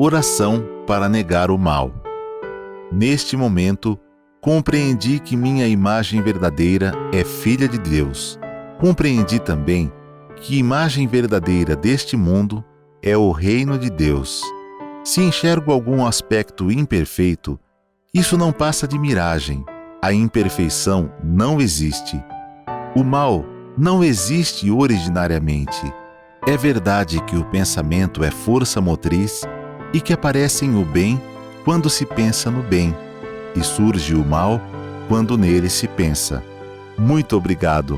Oração para negar o mal. Neste momento, compreendi que minha imagem verdadeira é filha de Deus. Compreendi também que a imagem verdadeira deste mundo é o reino de Deus. Se enxergo algum aspecto imperfeito, isso não passa de miragem. A imperfeição não existe. O mal não existe originariamente. É verdade que o pensamento é força motriz e que aparecem o bem quando se pensa no bem, e surge o mal quando nele se pensa. Muito obrigado.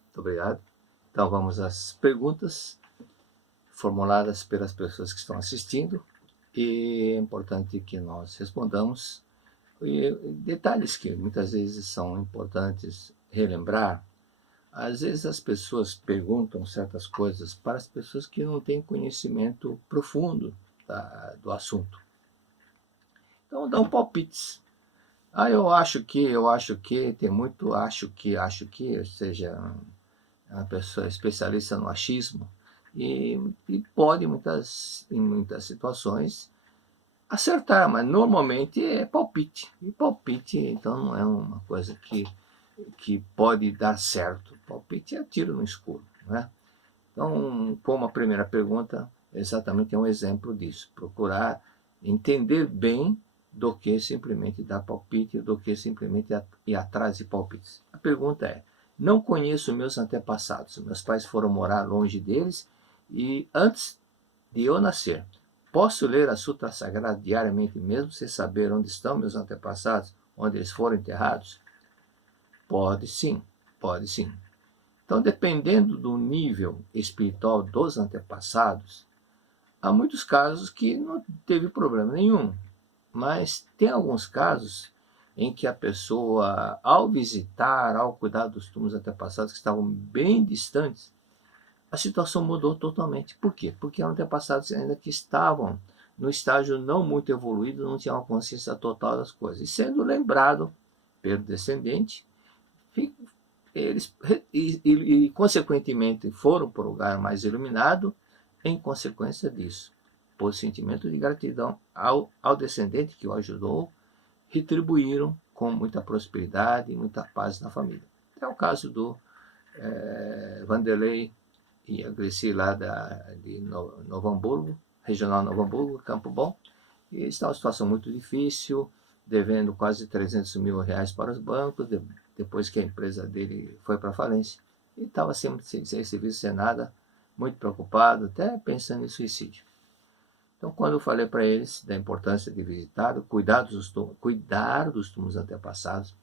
Muito obrigado. Então vamos às perguntas formuladas pelas pessoas que estão assistindo, e é importante que nós respondamos. E detalhes que muitas vezes são importantes relembrar. Às vezes as pessoas perguntam certas coisas para as pessoas que não têm conhecimento profundo do assunto. Então dão palpites. Eu acho que, tem muito acho que, ou seja, uma pessoa especialista no achismo, e pode, em muitas situações, acertar, mas normalmente é palpite. E palpite, então, não é uma coisa que pode dar certo. Palpite é tiro no escuro, né? Então, como a primeira pergunta, exatamente é um exemplo disso. Procurar entender bem do que simplesmente dar palpite, do que simplesmente ir atrás de palpites. A pergunta é: não conheço meus antepassados. Meus pais foram morar longe deles e antes de eu nascer. Posso ler a Sutra Sagrada diariamente, mesmo sem saber onde estão meus antepassados, onde eles foram enterrados? Pode sim, pode sim. Então, dependendo do nível espiritual dos antepassados, há muitos casos que não teve problema nenhum. Mas tem alguns casos em que a pessoa, ao visitar, ao cuidar dos túmulos antepassados que estavam bem distantes, a situação mudou totalmente. Por quê? Porque eram antepassados ainda que estavam no estágio não muito evoluído, não tinham uma consciência total das coisas. E sendo lembrado pelo descendente, eles consequentemente foram para o lugar mais iluminado em consequência disso. Por sentimento de gratidão ao descendente que o ajudou, retribuíram com muita prosperidade e muita paz na família. É o caso do Vanderlei e a Grécia lá de Novo Hamburgo, regional Novo Hamburgo, Campo Bom, e está uma situação muito difícil, devendo quase 300 mil reais para os bancos, depois que a empresa dele foi para a falência. E estava sem serviço, sem nada, muito preocupado, até pensando em suicídio. Então, quando eu falei para eles da importância de visitar, cuidar dos túmulos antepassados,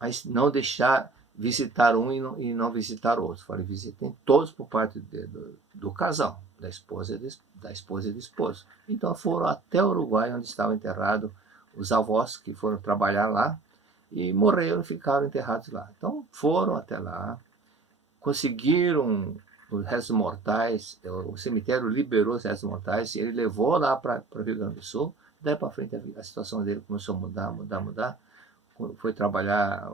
mas não deixar visitar um e não visitar outro. Falei, visitem todos por parte do casal, da esposa e do esposo. Então foram até o Uruguai, onde estavam enterrados os avós que foram trabalhar lá e morreram e ficaram enterrados lá. Então foram até lá, conseguiram os restos mortais, o cemitério liberou os restos mortais, ele levou lá para o Rio Grande do Sul. Daí para frente a situação dele começou a mudar. Foi trabalhar,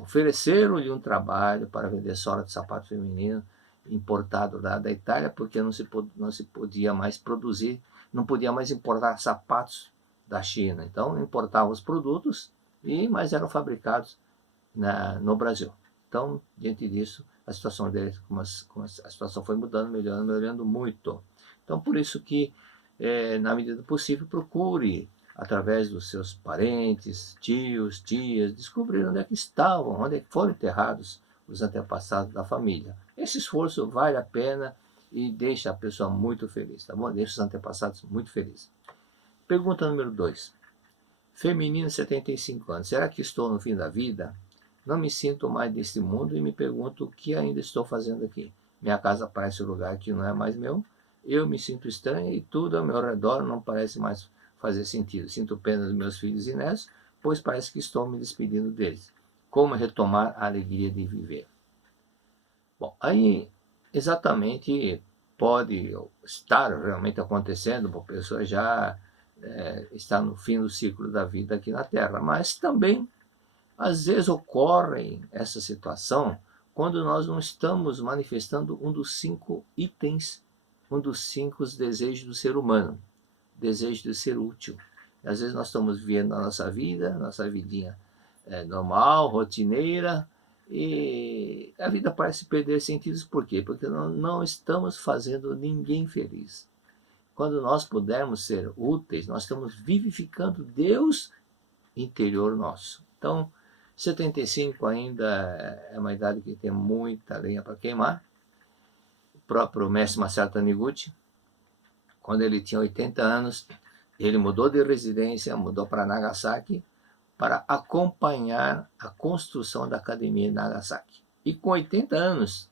ofereceram-lhe um trabalho para vender sola de sapato feminino importado lá da Itália, porque não se podia mais produzir, não podia mais importar sapatos da China. Então importavam os produtos, mas eram fabricados no Brasil. Então, diante disso, a situação dele, a situação foi mudando, melhorando muito. Então, por isso que, na medida do possível, procure, através dos seus parentes, tios, tias, descobrir onde é que estavam, onde é que foram enterrados os antepassados da família. Esse esforço vale a pena e deixa a pessoa muito feliz, tá bom? Deixa os antepassados muito felizes. Pergunta número 2. Feminino, 75 anos. Será que estou no fim da vida? Não me sinto mais deste mundo e me pergunto o que ainda estou fazendo aqui. Minha casa parece um lugar que não é mais meu. Eu me sinto estranha e tudo ao meu redor não parece mais fazer sentido. Sinto pena dos meus filhos e netos, pois parece que estou me despedindo deles. Como retomar a alegria de viver? Bom, aí exatamente pode estar realmente acontecendo, a pessoa já está no fim do ciclo da vida aqui na Terra, mas também às vezes ocorre essa situação quando nós não estamos manifestando um dos 5 itens, um dos 5 desejos do ser humano, desejo de ser útil. E às vezes nós estamos vivendo a nossa vida, nossa vidinha normal, rotineira, e a vida parece perder sentidos. Por quê? Porque não estamos fazendo ninguém feliz. Quando nós pudermos ser úteis, nós estamos vivificando Deus interior nosso. Então, 75 ainda é uma idade que tem muita lenha para queimar. O próprio mestre Masaru Taniguchi, quando ele tinha 80 anos, ele mudou de residência, mudou para Nagasaki, para acompanhar a construção da academia em Nagasaki. E com 80 anos,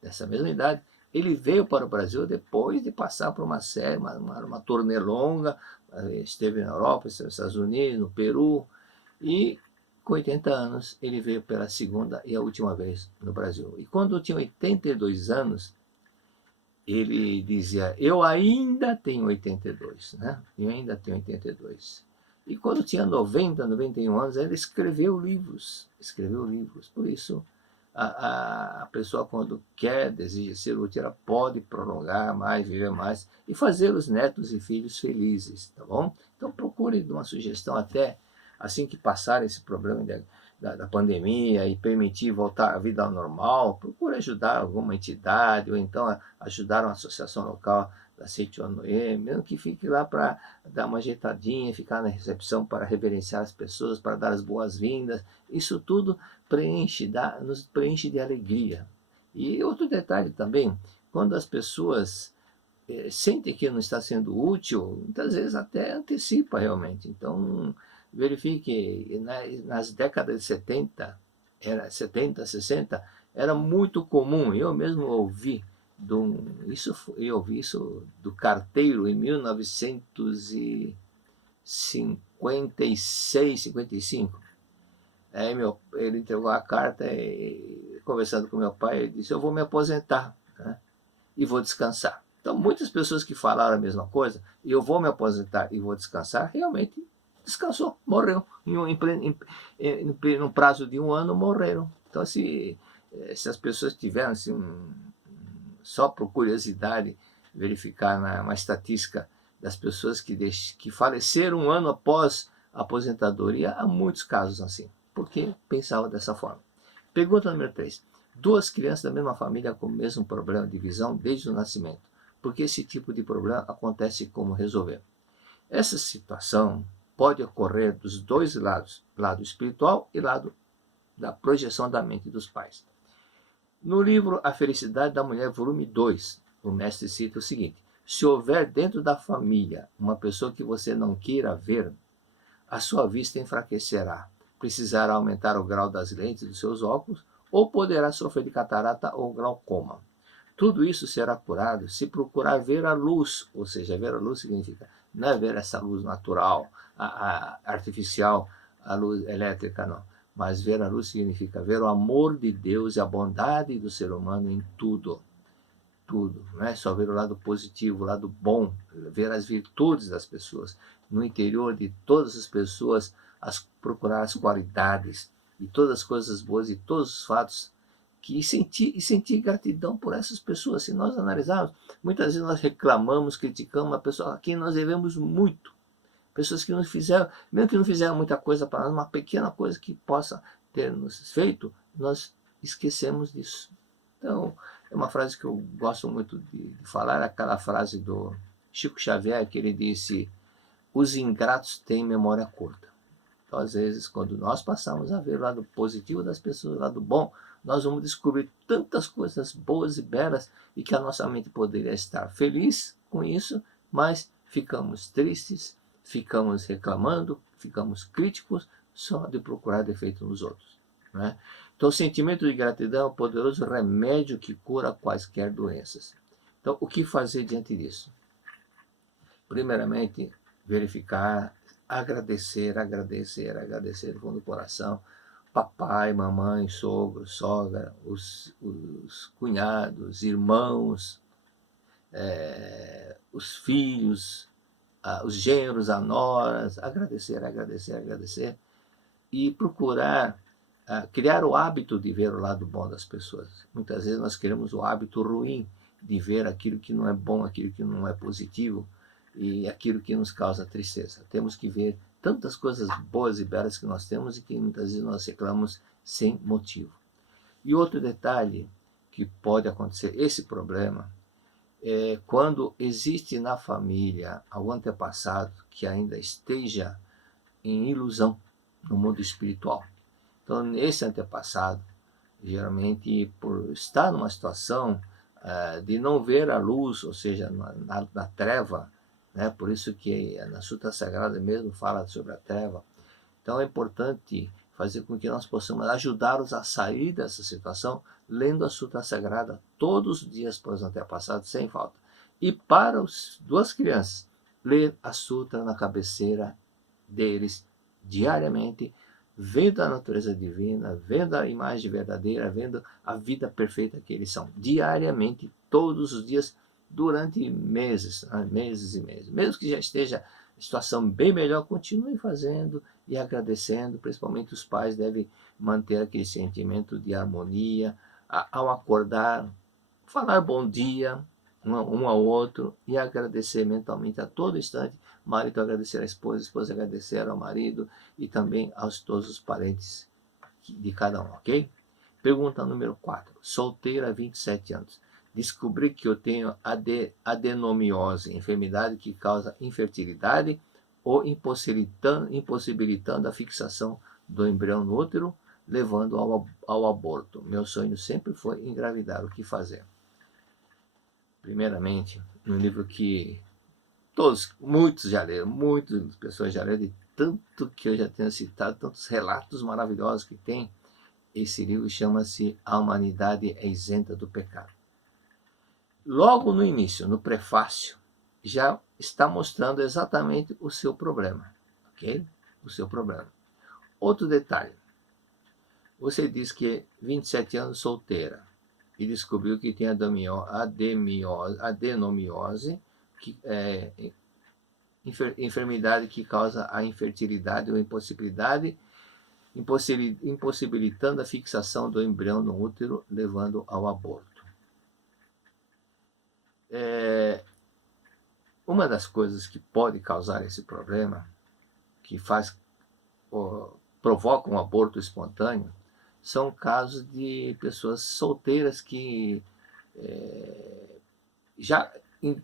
dessa mesma idade, ele veio para o Brasil depois de passar por uma série, uma turnê longa, esteve na Europa, esteve nos Estados Unidos, no Peru, e com 80 anos ele veio pela segunda e a última vez no Brasil. E quando tinha 82 anos, ele dizia, eu ainda tenho 82, né? Eu ainda tenho 82. E quando tinha 90, 91 anos, ele escreveu livros. Por isso, a pessoa, quando quer, deseja ser útil, ela pode prolongar mais, viver mais e fazer os netos e filhos felizes, tá bom? Então procure uma sugestão até assim que passar esse problema da pandemia e permitir voltar à vida normal, procure ajudar alguma entidade ou então ajudar uma associação local da Seitonoe, mesmo que fique lá para dar uma ajeitadinha, ficar na recepção para reverenciar as pessoas, para dar as boas-vindas. Isso tudo nos preenche de alegria. E outro detalhe também, quando as pessoas sentem que não está sendo útil, muitas vezes até antecipa realmente. Então, verifique, nas décadas de 70, 60, era muito comum, eu mesmo ouvi, eu ouvi isso do carteiro em 1956, 55. Aí ele entregou a carta e, conversando com meu pai, ele disse, eu vou me aposentar, né, e vou descansar. Então, muitas pessoas que falaram a mesma coisa, eu vou me aposentar e vou descansar, realmente descansou, morreu. No prazo de 1 ano, morreram. Então, se as pessoas tiveram assim, só por curiosidade, verificar uma estatística das pessoas que faleceram 1 ano após a aposentadoria, há muitos casos assim, porque pensavam dessa forma. Pergunta número 3. 2 crianças da mesma família com o mesmo problema de visão desde o nascimento. Por que esse tipo de problema acontece e como resolver? Essa situação pode ocorrer dos dois lados, lado espiritual e lado da projeção da mente dos pais. No livro A Felicidade da Mulher, volume 2, o mestre cita o seguinte, se houver dentro da família uma pessoa que você não queira ver, a sua vista enfraquecerá, precisará aumentar o grau das lentes dos seus óculos ou poderá sofrer de catarata ou glaucoma. Tudo isso será curado se procurar ver a luz, ou seja, ver a luz significa não é ver essa luz natural, a artificial, a luz elétrica, não. Mas ver a luz significa ver o amor de Deus e a bondade do ser humano em tudo. Tudo, não é só ver o lado positivo, o lado bom, ver as virtudes das pessoas. No interior de todas as pessoas, procurar as qualidades e todas as coisas boas e todos os fatos e sentir gratidão por essas pessoas. Se nós analisarmos, muitas vezes nós reclamamos, criticamos a pessoa a quem nós devemos muito. Pessoas que nos fizeram, mesmo que não fizeram muita coisa para nós, uma pequena coisa que possa ter nos feito, nós esquecemos disso. Então, é uma frase que eu gosto muito de falar, aquela frase do Chico Xavier, que ele disse, os ingratos têm memória curta. Então, às vezes, quando nós passamos a ver o lado positivo das pessoas, o lado bom, nós vamos descobrir tantas coisas boas e belas e que a nossa mente poderia estar feliz com isso, mas ficamos tristes, ficamos reclamando, ficamos críticos só de procurar defeito nos outros, né? Então, o sentimento de gratidão é um poderoso remédio que cura quaisquer doenças. Então, o que fazer diante disso? Primeiramente, verificar, agradecer do fundo do coração, papai, mamãe, sogro, sogra, os cunhados, irmãos, os filhos, os genros, as noras, agradecer e procurar criar o hábito de ver o lado bom das pessoas. Muitas vezes nós queremos o hábito ruim de ver aquilo que não é bom, aquilo que não é positivo e aquilo que nos causa tristeza. Temos que ver tantas coisas boas e belas que nós temos e que muitas vezes nós reclamamos sem motivo. E outro detalhe que pode acontecer, esse problema, é quando existe na família algum antepassado que ainda esteja em ilusão no mundo espiritual. Então, esse antepassado, geralmente por estar numa situação de não ver a luz, ou seja, na treva, né? Por isso que na Sutra Sagrada mesmo fala sobre a treva. Então é importante fazer com que nós possamos ajudá-los a sair dessa situação, lendo a Sutra Sagrada todos os dias para os antepassados, sem falta. E para as duas crianças, ler a Sutra na cabeceira deles diariamente, vendo a natureza divina, vendo a imagem verdadeira, vendo a vida perfeita que eles são, diariamente, todos os dias, durante meses, meses e meses. Mesmo que já esteja em situação bem melhor, continue fazendo e agradecendo. Principalmente os pais devem manter aquele sentimento de harmonia, ao acordar, falar bom dia um ao outro e agradecer mentalmente a todo instante. Marido agradecer à esposa agradecer ao marido e também aos todos os parentes de cada um, ok? Pergunta número 4. Solteira, 27 anos. Descobri que eu tenho adenomiose, enfermidade que causa infertilidade ou impossibilitando a fixação do embrião no útero, levando ao aborto. Meu sonho sempre foi engravidar. O que fazer? Primeiramente, no livro que muitas pessoas já leram, de tanto que eu já tenho citado, tantos relatos maravilhosos que tem, esse livro chama-se A Humanidade é Isenta do Pecado. Logo no início, no prefácio, já está mostrando exatamente o seu problema, ok? O seu problema. Outro detalhe, você diz que é 27 anos solteira e descobriu que tem adenomiose, que é enfermidade que causa a infertilidade ou impossibilidade, impossibilitando a fixação do embrião no útero, levando ao aborto. Uma das coisas que pode causar esse problema, que provoca um aborto espontâneo, são casos de pessoas solteiras que já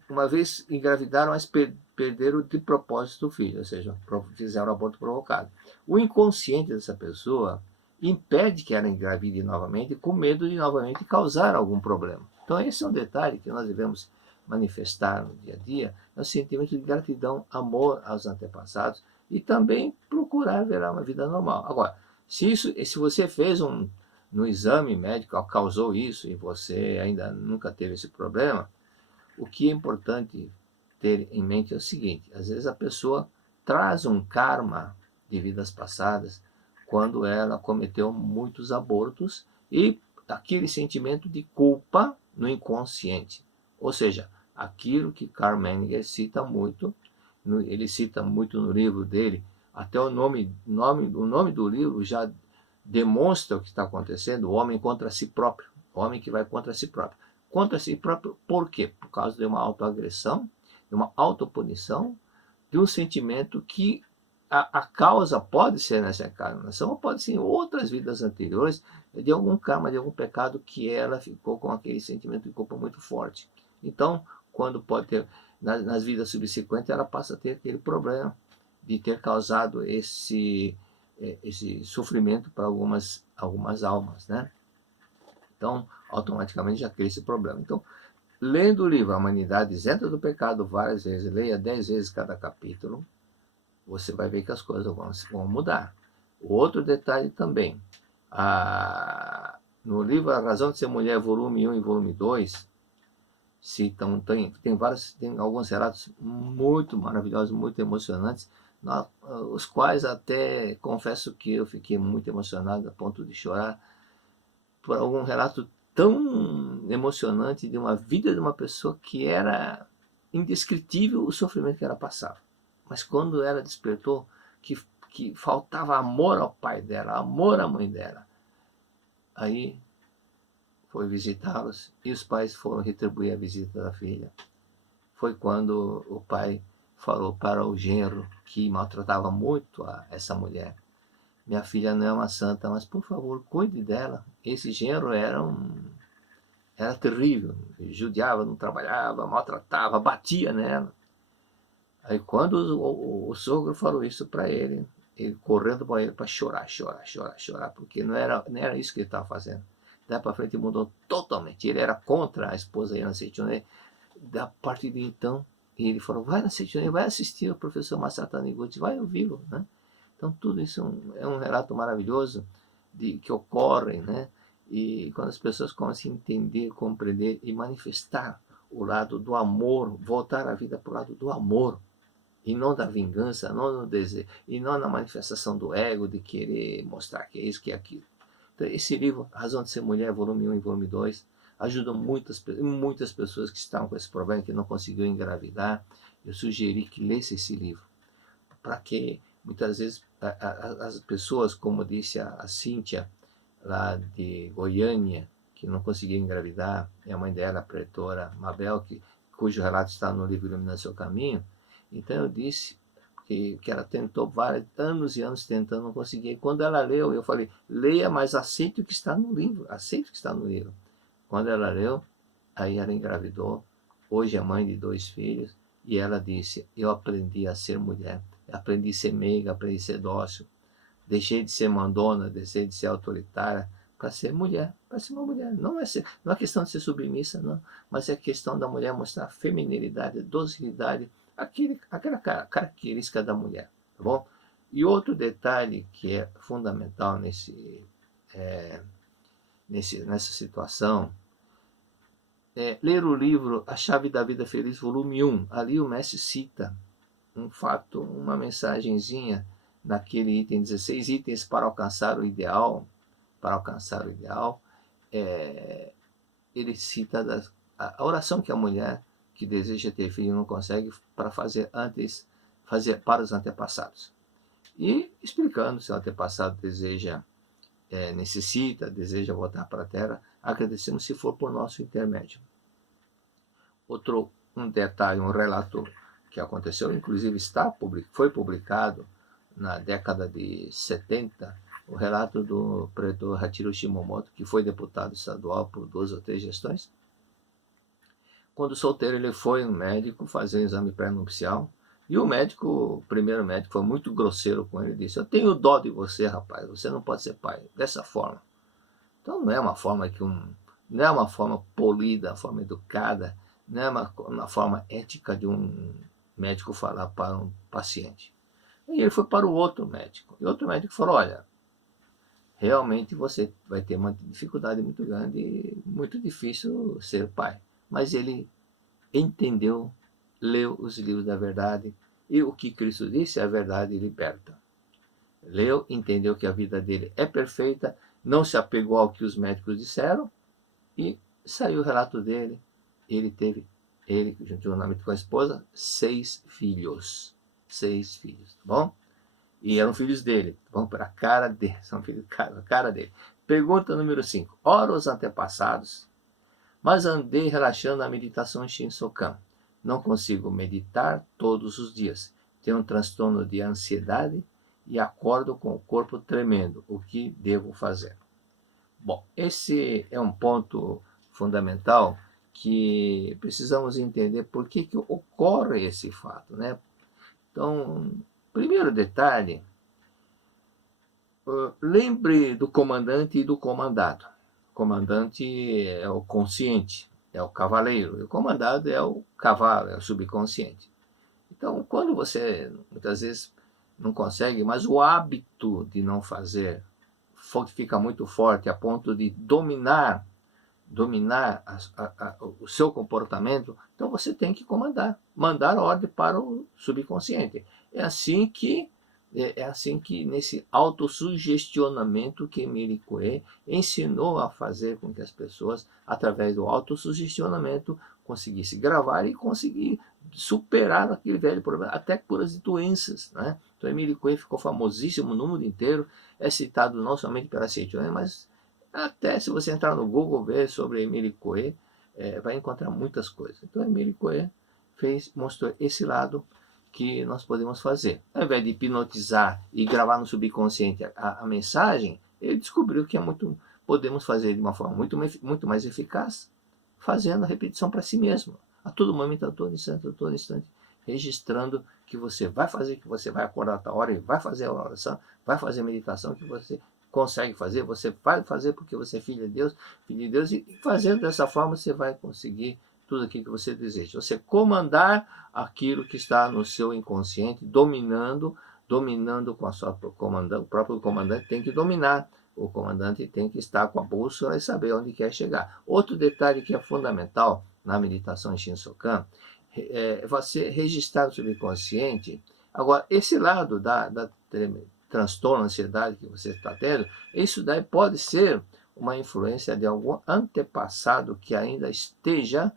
uma vez engravidaram, mas perderam de propósito o filho, ou seja, fizeram aborto provocado. O inconsciente dessa pessoa impede que ela engravide novamente, com medo de novamente causar algum problema. Então esse é um detalhe que nós devemos manifestar no dia a dia, é o sentimento de gratidão, amor aos antepassados e também procurar ver uma vida normal. Agora, se você fez no exame médico, causou isso e você ainda nunca teve esse problema, o que é importante ter em mente é o seguinte: às vezes a pessoa traz um karma de vidas passadas quando ela cometeu muitos abortos e aquele sentimento de culpa no inconsciente. Ou seja, aquilo que Karl Menninger cita muito, ele cita muito no livro dele, até o nome do livro já demonstra o que está acontecendo, o homem contra si próprio, o homem que vai contra si próprio. Contra si próprio, por quê? Por causa de uma autoagressão, de uma autopunição, de um sentimento que a causa pode ser nessa encarnação, ou pode ser em outras vidas anteriores, de algum karma, de algum pecado que ela ficou com aquele sentimento de culpa muito forte. Então, quando pode ter, nas vidas subsequentes, ela passa a ter aquele problema de ter causado esse sofrimento para algumas almas, né? Então, automaticamente já cria esse problema. Então, lendo o livro A Humanidade Isenta do Pecado várias vezes, leia 10 vezes cada capítulo, você vai ver que as coisas vão mudar. O outro detalhe também, no livro A Razão de Ser Mulher, volume 1 e volume 2, tem alguns relatos muito maravilhosos, muito emocionantes, os quais até confesso que eu fiquei muito emocionado a ponto de chorar, por algum relato tão emocionante de uma vida de uma pessoa que era indescritível o sofrimento que ela passava. Mas quando ela despertou, que faltava amor ao pai dela, amor à mãe dela, Aí foi visitá-los e os pais foram retribuir a visita da filha. Foi quando o pai falou para o genro, que maltratava muito essa mulher: minha filha não é uma santa, mas por favor, cuide dela. Esse genro era terrível, judiava, não trabalhava, maltratava, batia nela. Aí quando o sogro falou isso para ele correndo para ele para chorar, porque não era isso que ele estava fazendo. Daí para frente mudou totalmente. Ele era contra a esposa Ana Seitonê. Da partir de então, ele falou: vai na Seitonê, vai assistir o professor Masato Taniguchi, vai ouvi-lo, né? Então tudo isso é um relato maravilhoso que ocorre, né? E quando as pessoas começam a entender, compreender e manifestar o lado do amor, voltar a vida para o lado do amor, e não da vingança, não no desejo, e não na manifestação do ego, de querer mostrar que é isso, que é aquilo. Então, esse livro, Razão de Ser Mulher, volume 1 e volume 2, ajuda muitas pessoas que estavam com esse problema, que não conseguiam engravidar. Eu sugeri que lesse esse livro, para que muitas vezes as pessoas, como disse a Cíntia, lá de Goiânia, que não conseguia engravidar, e a mãe dela, a pretora Mabel, cujo relato está no livro Iluminando Seu Caminho. Então eu disse que ela tentou vários anos e anos tentando, não conseguia. E quando ela leu, eu falei: leia, mas aceite o que está no livro, aceite o que está no livro. Quando ela leu, aí ela engravidou, hoje é mãe de 2 filhos, e ela disse: eu aprendi a ser mulher, aprendi a ser meiga, aprendi a ser dócil, deixei de ser mandona, deixei de ser autoritária, para ser mulher, para ser uma mulher. Não é questão de ser submissa, não, mas é questão da mulher mostrar feminilidade, docilidade, aquela característica da mulher, tá bom? E outro detalhe que é fundamental nessa situação é ler o livro A Chave da Vida Feliz, volume 1. Ali o mestre cita um fato, uma mensagenzinha naquele item 16 itens para alcançar o ideal. Para alcançar o ideal, ele cita a oração que a mulher que deseja ter filho não consegue para fazer para os antepassados. E explicando se o antepassado deseja voltar para a Terra, agradecemos se for por nosso intermédio. Um detalhe, um relato que aconteceu, inclusive foi publicado na década de 70, o relato do pretor Hachiro Shimomoto, que foi deputado estadual por 2 ou 3 gestões. Quando solteiro, ele foi no médico fazer um exame pré-nupcial, e o primeiro médico, foi muito grosseiro com ele, disse: eu tenho dó de você, rapaz, você não pode ser pai dessa forma. Então não é uma forma não é uma forma polida, uma forma educada, não é uma forma ética de um médico falar para um paciente. E ele foi para o outro médico, e o outro médico falou: olha, realmente você vai ter uma dificuldade muito grande e muito difícil ser pai. Mas ele entendeu, leu os livros da verdade, e o que Cristo disse, a verdade liberta. Leu, entendeu que a vida dele é perfeita, não se apegou ao que os médicos disseram, e saiu o relato dele. Ele juntamente com a esposa, 6 filhos. 6 filhos, tá bom? E eram filhos dele. Vamos para a cara dele. São filhos da cara dele. Pergunta número 5. Ora os antepassados, mas andei relaxando na meditação Shinsokan. Não consigo meditar todos os dias. Tenho um transtorno de ansiedade e acordo com o corpo tremendo. O que devo fazer? Bom, esse é um ponto fundamental que precisamos entender por que ocorre esse fato, né? Então, primeiro detalhe, lembre do comandante e do comandado. O comandante é o consciente, é o cavaleiro, e o comandado é o cavalo, é o subconsciente. Então, quando você muitas vezes não consegue, mas o hábito de não fazer fica muito forte a ponto de dominar o seu comportamento, então você tem que mandar ordem para o subconsciente. É assim que nesse autossugestionamento que Emile Coué ensinou a fazer com que as pessoas, através do autossugestionamento, conseguissem gravar e conseguir superar aquele velho problema, até por as doenças, né? Então Emile Coué ficou famosíssimo no mundo inteiro, é citado não somente pela Seitonê, mas Até se você entrar no Google, ver sobre Emile Coué, vai encontrar muitas coisas. Então, Emile Coué mostrou esse lado que nós podemos fazer. Ao invés de hipnotizar e gravar no subconsciente a mensagem, ele descobriu que podemos fazer de uma forma muito mais eficaz, fazendo a repetição para si mesmo, a todo momento, a todo instante, registrando que você vai fazer, que você vai acordar a tal hora e vai fazer a oração, vai fazer a meditação, que você consegue fazer, você vai fazer porque você é filho de Deus, e fazendo dessa forma você vai conseguir tudo aquilo que você deseja. Você comandar aquilo que está no seu inconsciente, dominando com a sua comandante. O próprio comandante tem que dominar. O comandante tem que estar com a bússola e saber onde quer chegar. Outro detalhe que é fundamental na meditação em Shinsokan é você registrar no subconsciente. Agora, esse lado da transtorno, ansiedade que você está tendo, isso daí pode ser uma influência de algum antepassado que ainda esteja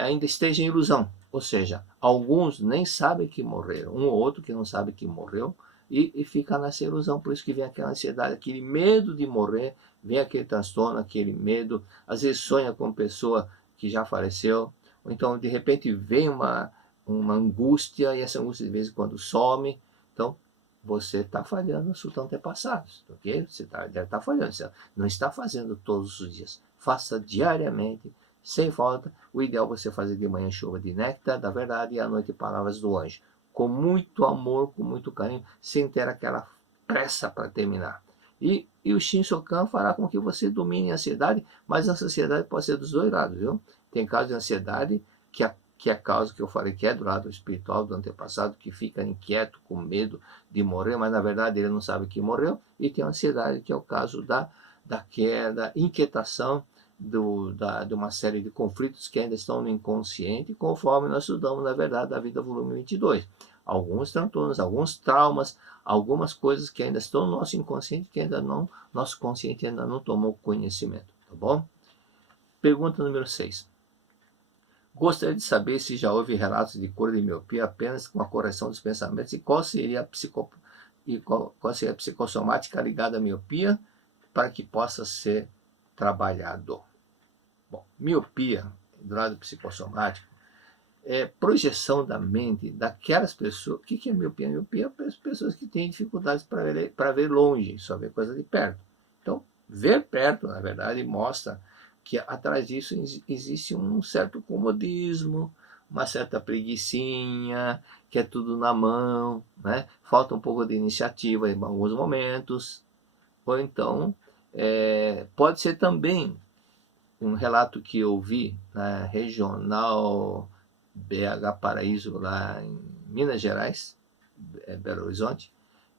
ainda esteja em ilusão. Ou seja, alguns nem sabem que morreram, um ou outro que não sabe que morreu, e fica nessa ilusão. Por isso que vem aquela ansiedade, aquele medo de morrer, vem aquele transtorno, aquele medo. Às vezes sonha com uma pessoa que já faleceu, ou então de repente vem uma angústia, e essa angústia de vez em quando some. Então, você está falhando nos seus antepassados, ok? Você deve estar falhando, você não está fazendo todos os dias. Faça diariamente, sem falta. O ideal é você fazer de manhã chuva de néctar da verdade e à noite palavras do anjo. Com muito amor, com muito carinho, sem ter aquela pressa para terminar. E o Shinsokan fará com que você domine a ansiedade, mas a ansiedade pode ser dos dois lados, viu? Tem casos de ansiedade que é a causa que eu falei, que é do lado espiritual do antepassado, que fica inquieto, com medo de morrer, mas na verdade ele não sabe que morreu. E tem a ansiedade, que é o caso da queda, inquietação, de uma série de conflitos que ainda estão no inconsciente, conforme nós estudamos, na verdade, da vida, volume 22. Alguns transtornos, alguns traumas, algumas coisas que ainda estão no nosso inconsciente, que nosso consciente ainda não tomou conhecimento, tá bom? Pergunta número 6. Gostaria de saber se já houve relatos de cura de miopia apenas com a correção dos pensamentos, e qual seria a psicossomática ligada à miopia para que possa ser trabalhado. Bom, miopia, do lado psicossomático, é projeção da mente daquelas pessoas. O que é miopia? Miopia é para as pessoas que têm dificuldades para ver longe, só ver coisa de perto. Então, ver perto, na verdade, mostra que atrás disso existe um certo comodismo, uma certa preguicinha, que é tudo na mão, né? Falta um pouco de iniciativa em alguns momentos. Ou então, pode ser também um relato que eu vi na regional BH Paraíso, lá em Minas Gerais, Belo Horizonte,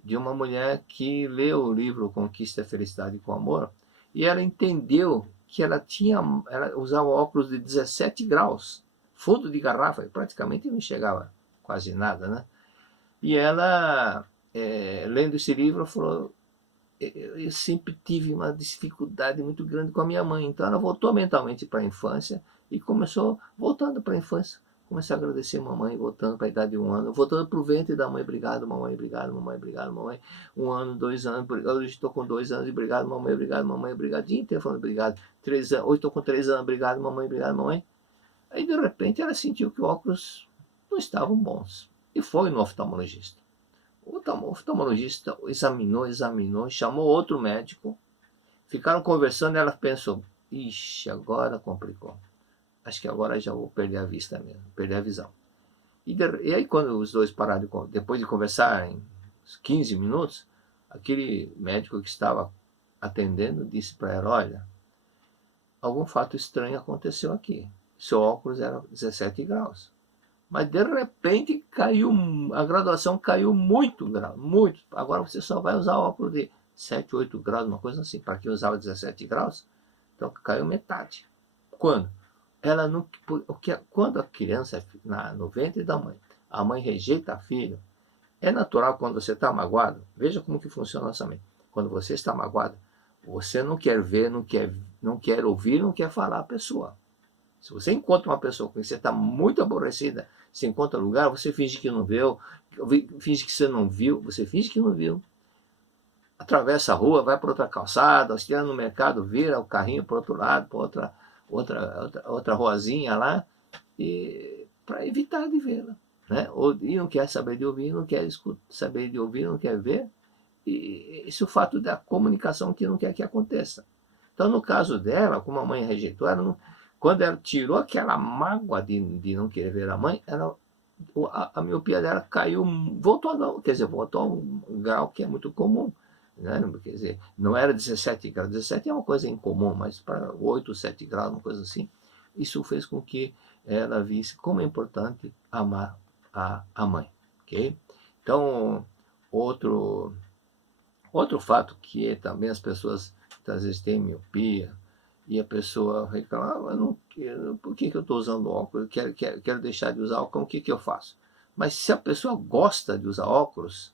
de uma mulher que leu o livro Conquista a Felicidade com Amor, e ela entendeu que ela usava óculos de 17 graus, fundo de garrafa, praticamente não chegava quase nada, né? E ela, lendo esse livro, falou: eu sempre tive uma dificuldade muito grande com a minha mãe. Então ela voltou mentalmente para a infância e começou, voltando para a infância, comecei a agradecer a mamãe, voltando para a idade de 1 ano, voltando para o ventre da mãe: obrigado mamãe, obrigado mamãe, obrigado mamãe. 1 ano, 2 anos, hoje estou com 2 anos, obrigado mamãe, obrigado. Dia inteiro falando obrigado. 3 anos, hoje estou com 3 anos, obrigado mamãe. Aí de repente ela sentiu que os óculos não estavam bons e foi no oftalmologista. O oftalmologista examinou, chamou outro médico, ficaram conversando, e ela pensou: ixi, agora complicou. Acho que agora já vou perder a vista mesmo, perder a visão. E aí quando os dois pararam, depois de conversar em 15 minutos, aquele médico que estava atendendo disse para ela: olha, algum fato estranho aconteceu aqui. Seu óculos era 17 graus. Mas de repente a graduação caiu muito. Agora você só vai usar óculos de 7, 8 graus, uma coisa assim. Para quem usava 17 graus, então caiu metade. Quando? Quando a criança no ventre da mãe, a mãe rejeita a filho, é natural quando você está magoado. Veja como que funciona a nossa mente. Quando você está magoado, você não quer ver, não quer ouvir, não quer falar a pessoa. Se você encontra uma pessoa com quem você está muito aborrecida, você encontra lugar, você finge que não viu, finge que você não viu, você finge que não viu. atravessa a rua, vai para outra calçada, se estiver no mercado, vira o carrinho para o outro lado, para outra ruazinha lá, e para evitar de vê-la. Né? E não quer saber de ouvir, não quer saber de ouvir, não quer ver, e esse é o fato da comunicação que não quer que aconteça. Então, no caso dela, como a mãe rejeitou, quando ela tirou aquela mágoa de não querer ver a mãe, a miopia dela caiu, voltou a não, quer dizer, voltou a um grau que é muito comum. Né? Quer dizer, não era 17 graus, 17 é uma coisa incomum, mas para 8, 7 graus, uma coisa assim, isso fez com que ela visse como é importante amar a mãe. Okay? Então, outro fato que é também as pessoas às vezes têm miopia e a pessoa reclama, não, por que eu estou usando óculos? Quero deixar de usar óculos, o que eu faço? Mas se a pessoa gosta de usar óculos,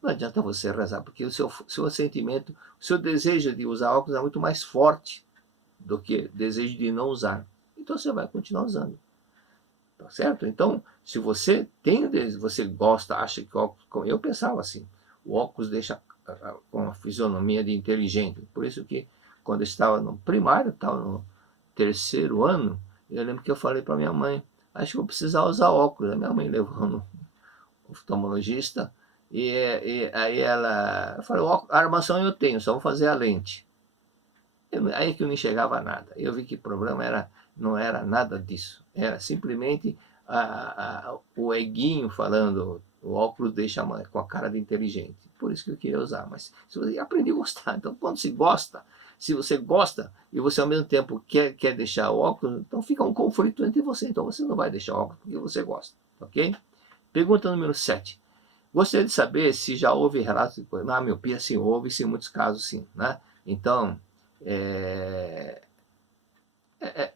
não adianta você rezar, porque o seu sentimento, o seu desejo de usar óculos é muito mais forte do que o desejo de não usar. Então você vai continuar usando. Tá certo? Então, se você tem, você gosta, acha que o óculos, eu pensava assim, o óculos deixa com a fisionomia de inteligente. Por isso que quando eu estava no primário, estava no terceiro ano, eu lembro que eu falei para minha mãe, acho que eu vou precisar usar óculos. A minha mãe levou no oftalmologista e aí eu falei, a armação eu tenho, só vou fazer a lente. Aí que eu não enxergava nada. Eu vi que o problema não era nada disso. Era simplesmente o eguinho falando, o óculos deixa com a cara de inteligente. Por isso que eu queria usar. Mas eu aprendi a gostar. Então, quando se gosta, se você gosta e você ao mesmo tempo quer deixar o óculos, então fica um conflito entre você. Então você não vai deixar o óculos porque você gosta. Ok? Pergunta número 7. Gostaria de saber se já houve relatos de miopia. Sim, houve-se em muitos casos, sim. Né? Então,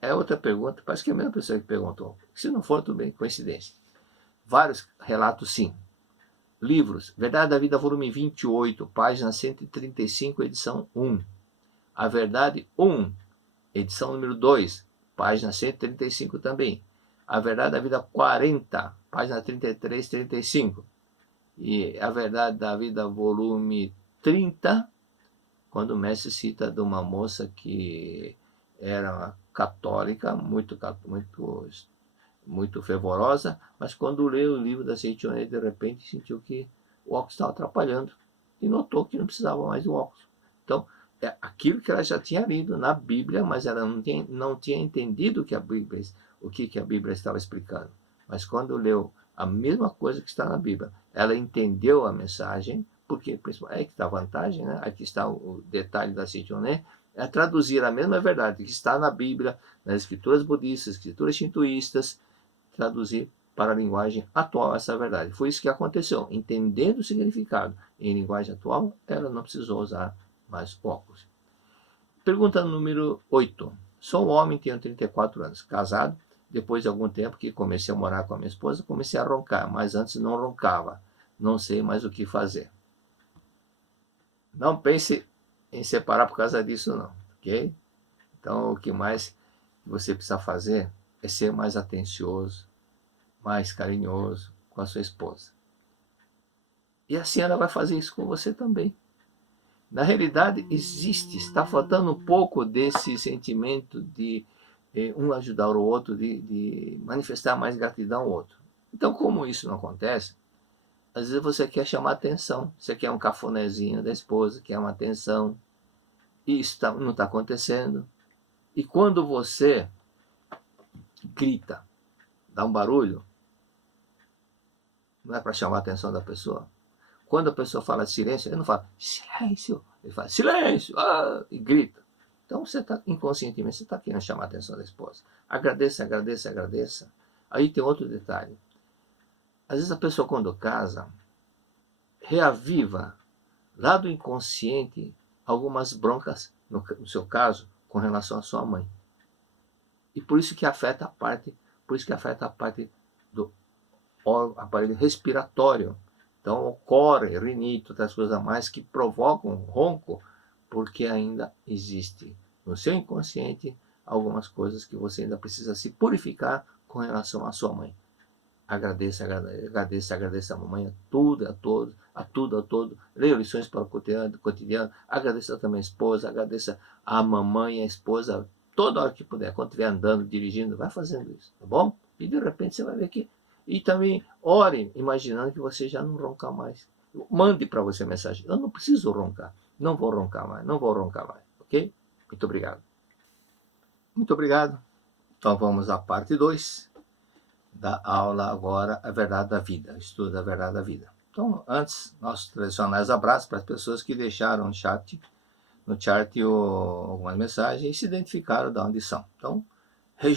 é outra pergunta, parece que é a mesma pessoa que perguntou. Se não for, tudo bem, coincidência. Vários relatos, sim. Livros, Verdade da Vida, volume 28, página 135, edição 1. A Verdade 1, edição número 2, página 135 também. A Verdade da Vida 40, página 33, 35. E A Verdade da Vida, volume 30, quando o mestre cita de uma moça que era católica, muito fervorosa, mas quando leu o livro da Seitonei, de repente sentiu que o óculos estava atrapalhando e notou que não precisava mais do óculos. Então, é aquilo que ela já tinha lido na Bíblia, mas ela não tinha entendido o que a Bíblia estava explicando. Mas quando leu a mesma coisa que está na Bíblia, ela entendeu a mensagem, porque é que está a vantagem, né? Aqui está o detalhe da Seitonei, é traduzir a mesma verdade que está na Bíblia, nas escrituras budistas, escrituras shintoístas, traduzir para a linguagem atual essa verdade. Foi isso que aconteceu. Entendendo o significado em linguagem atual, ela não precisou usar mais óculos. Pergunta número 8. Sou um homem, tenho 34 anos, casado. Depois de algum tempo que comecei a morar com a minha esposa, comecei a roncar, mas antes não roncava. Não sei mais o que fazer. Não pense em separar por causa disso, não. Ok? Então, o que mais você precisa fazer é ser mais atencioso, mais carinhoso com a sua esposa. E assim ela vai fazer isso com você também. Na realidade, está faltando um pouco desse sentimento de um ajudar o outro, de manifestar mais gratidão ao outro. Então, como isso não acontece, às vezes você quer chamar atenção, você quer um cafunézinho da esposa, quer uma atenção, e isso não está acontecendo. E quando você grita, dá um barulho, não é para chamar a atenção da pessoa. Quando a pessoa fala silêncio, ele não fala silêncio, ele fala silêncio, e grita. Então você está inconscientemente, você está querendo chamar a atenção da esposa. Agradeça, agradeça, agradeça. Aí tem outro detalhe. Às vezes a pessoa quando casa, reaviva lá do inconsciente algumas broncas, no seu caso, com relação à sua mãe. E por isso que afeta a parte do aparelho respiratório. Então ocorre rinite, outras coisas a mais que provocam ronco, porque ainda existe no seu inconsciente algumas coisas que você ainda precisa se purificar com relação à sua mãe. Agradeça, agradeça, agradeça a mamãe, a tudo, a todos, a tudo, a todo. Leia lições para o cotidiano. Agradeça também a esposa, agradeça a mamãe, a esposa, toda hora que puder. Quando estiver andando, dirigindo, vai fazendo isso, tá bom? E de repente você vai ver que... E também ore, imaginando que você já não ronca mais. Mande para você a mensagem. Eu não preciso roncar. Não vou roncar mais, não vou roncar mais, ok? Muito obrigado. Muito obrigado. Então vamos à parte 2 da aula agora, a verdade da vida, estudo da verdade da vida. Então, antes, nossos tradicionais abraços para as pessoas que deixaram no chat algumas mensagens e se identificaram de onde são. Então,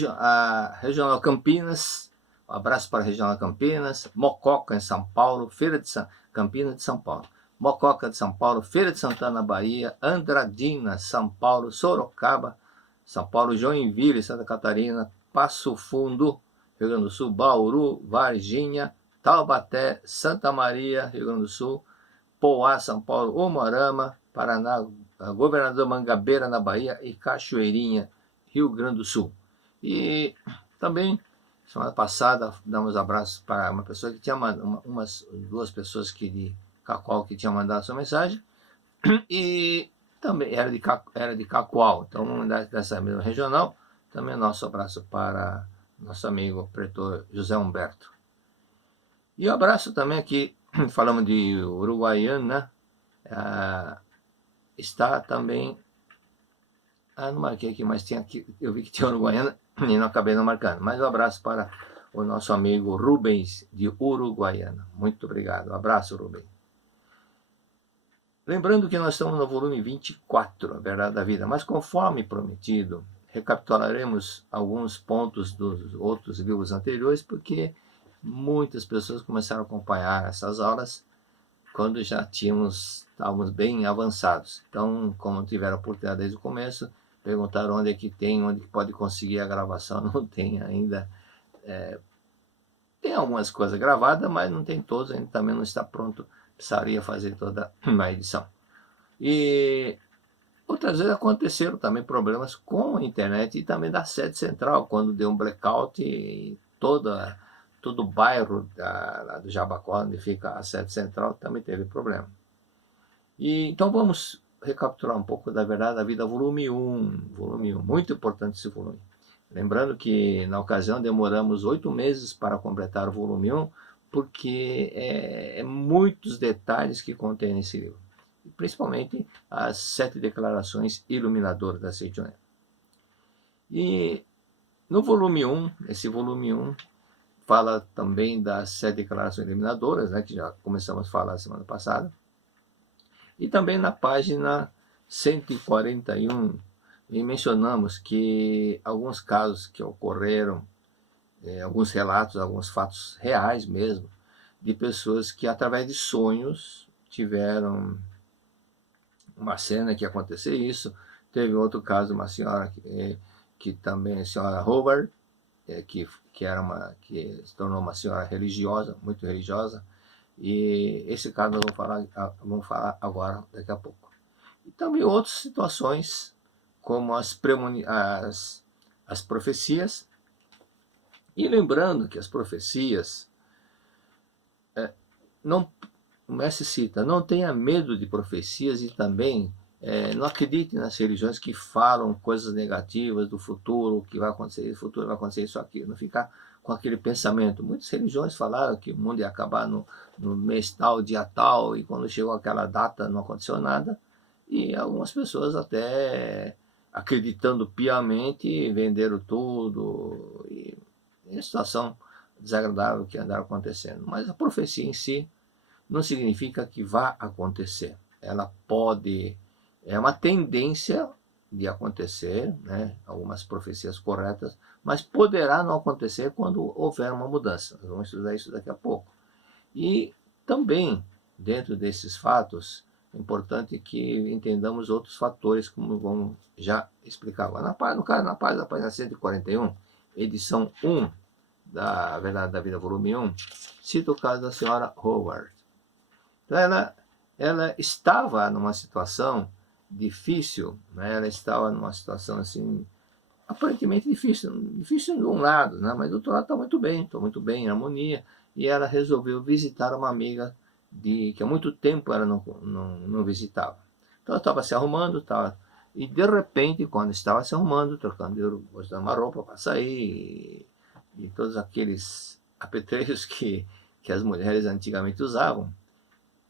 a Regional Campinas, um abraço para a Regional Campinas, Mococa em São Paulo, Campinas de São Paulo, Mococa de São Paulo, Feira de Santana, Bahia, Andradina, São Paulo, Sorocaba, São Paulo, Joinville, Santa Catarina, Passo Fundo, Rio Grande do Sul, Bauru, Varginha, Taubaté, Santa Maria, Rio Grande do Sul, Poá, São Paulo, Umuarama, Paraná, Governador Mangabeira, na Bahia, e Cachoeirinha, Rio Grande do Sul. E também, semana passada, damos abraços para uma pessoa que tinha mandado, duas pessoas de Cacoal que tinham mandado sua mensagem, e também era de Cacoal, então dessa mesma regional. Também nosso abraço para nosso amigo pretor José Humberto. E um abraço também aqui, falamos de Uruguaiana, está também, não marquei aqui, mas tinha aqui, eu vi que tinha Uruguaiana e não acabei não marcando, mas um abraço para o nosso amigo Rubens de Uruguaiana. Muito obrigado, um abraço, Rubens. Lembrando que nós estamos no volume 24, A Verdade da Vida, mas conforme prometido, recapitularemos alguns pontos dos outros livros anteriores, porque muitas pessoas começaram a acompanhar essas aulas quando já estávamos bem avançados. Então, como tiveram a oportunidade desde o começo, perguntaram onde é que tem, onde que pode conseguir a gravação. Não tem ainda. Tem algumas coisas gravadas, mas não tem todas, ainda também não está pronto. Precisaria fazer toda uma edição. E outras vezes aconteceram também problemas com a internet e também da sede central, quando deu um blackout e todo o bairro lá do Jabacó, onde fica a sede central, também teve problema. E então vamos recapitular um pouco da Verdade da Vida, volume 1. Volume 1, muito importante esse volume. Lembrando que na ocasião demoramos 8 meses para completar o volume 1, porque é muitos detalhes que contém nesse livro. Principalmente as 7 declarações iluminadoras da Seichonen. E no volume 1, esse volume 1 fala também das 7 declarações iluminadoras, né, que já começamos a falar semana passada. E também na página 141, e mencionamos que alguns casos que ocorreram, alguns relatos, alguns fatos reais mesmo, de pessoas que através de sonhos tiveram uma cena que aconteceu isso. Teve outro caso, uma senhora que também, a senhora Howard, que se tornou uma senhora religiosa, muito religiosa, e esse caso nós vamos falar agora, daqui a pouco. E também outras situações, como as profecias, e lembrando que as profecias, o mestre cita, não tenha medo de profecias e também não acredite nas religiões que falam coisas negativas do futuro, que vai acontecer, no futuro vai acontecer isso aqui, não ficar com aquele pensamento. Muitas religiões falaram que o mundo ia acabar no mês tal, dia tal, e quando chegou aquela data não aconteceu nada, e algumas pessoas até acreditando piamente venderam tudo, e a situação desagradável que andaram acontecendo. Mas a profecia em si não significa que vá acontecer. Ela pode, é uma tendência de acontecer, né? Algumas profecias corretas, mas poderá não acontecer quando houver uma mudança. Nós vamos estudar isso daqui a pouco. E também, dentro desses fatos, é importante que entendamos outros fatores, como vamos já explicar agora. Na página 141, edição 1 da Verdade da Vida, volume 1, cita o caso da senhora Howard. Então ela estava numa situação difícil, né? Ela estava numa situação assim aparentemente difícil, difícil de um lado, né? Mas do outro lado estou muito bem, em harmonia. E ela resolveu visitar uma amiga que há muito tempo ela não visitava. Então ela estava se arrumando, e de repente, quando estava se arrumando, trocando, botando uma roupa para sair, e todos aqueles apetrechos que as mulheres antigamente usavam,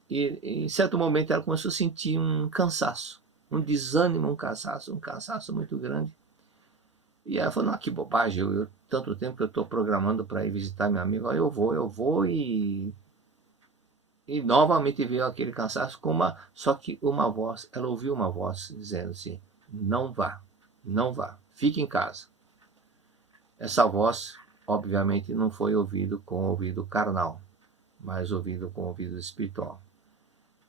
e em certo momento ela começou a sentir um cansaço, um desânimo, um cansaço muito grande. E ela falou, não, que bobagem, tanto tempo que eu estou programando para ir visitar meu amigo, eu vou e novamente veio aquele cansaço, só que ela ouviu uma voz dizendo assim, não vá, não vá, fique em casa. Essa voz, obviamente, não foi ouvido com o ouvido carnal, mas ouvido com o ouvido espiritual.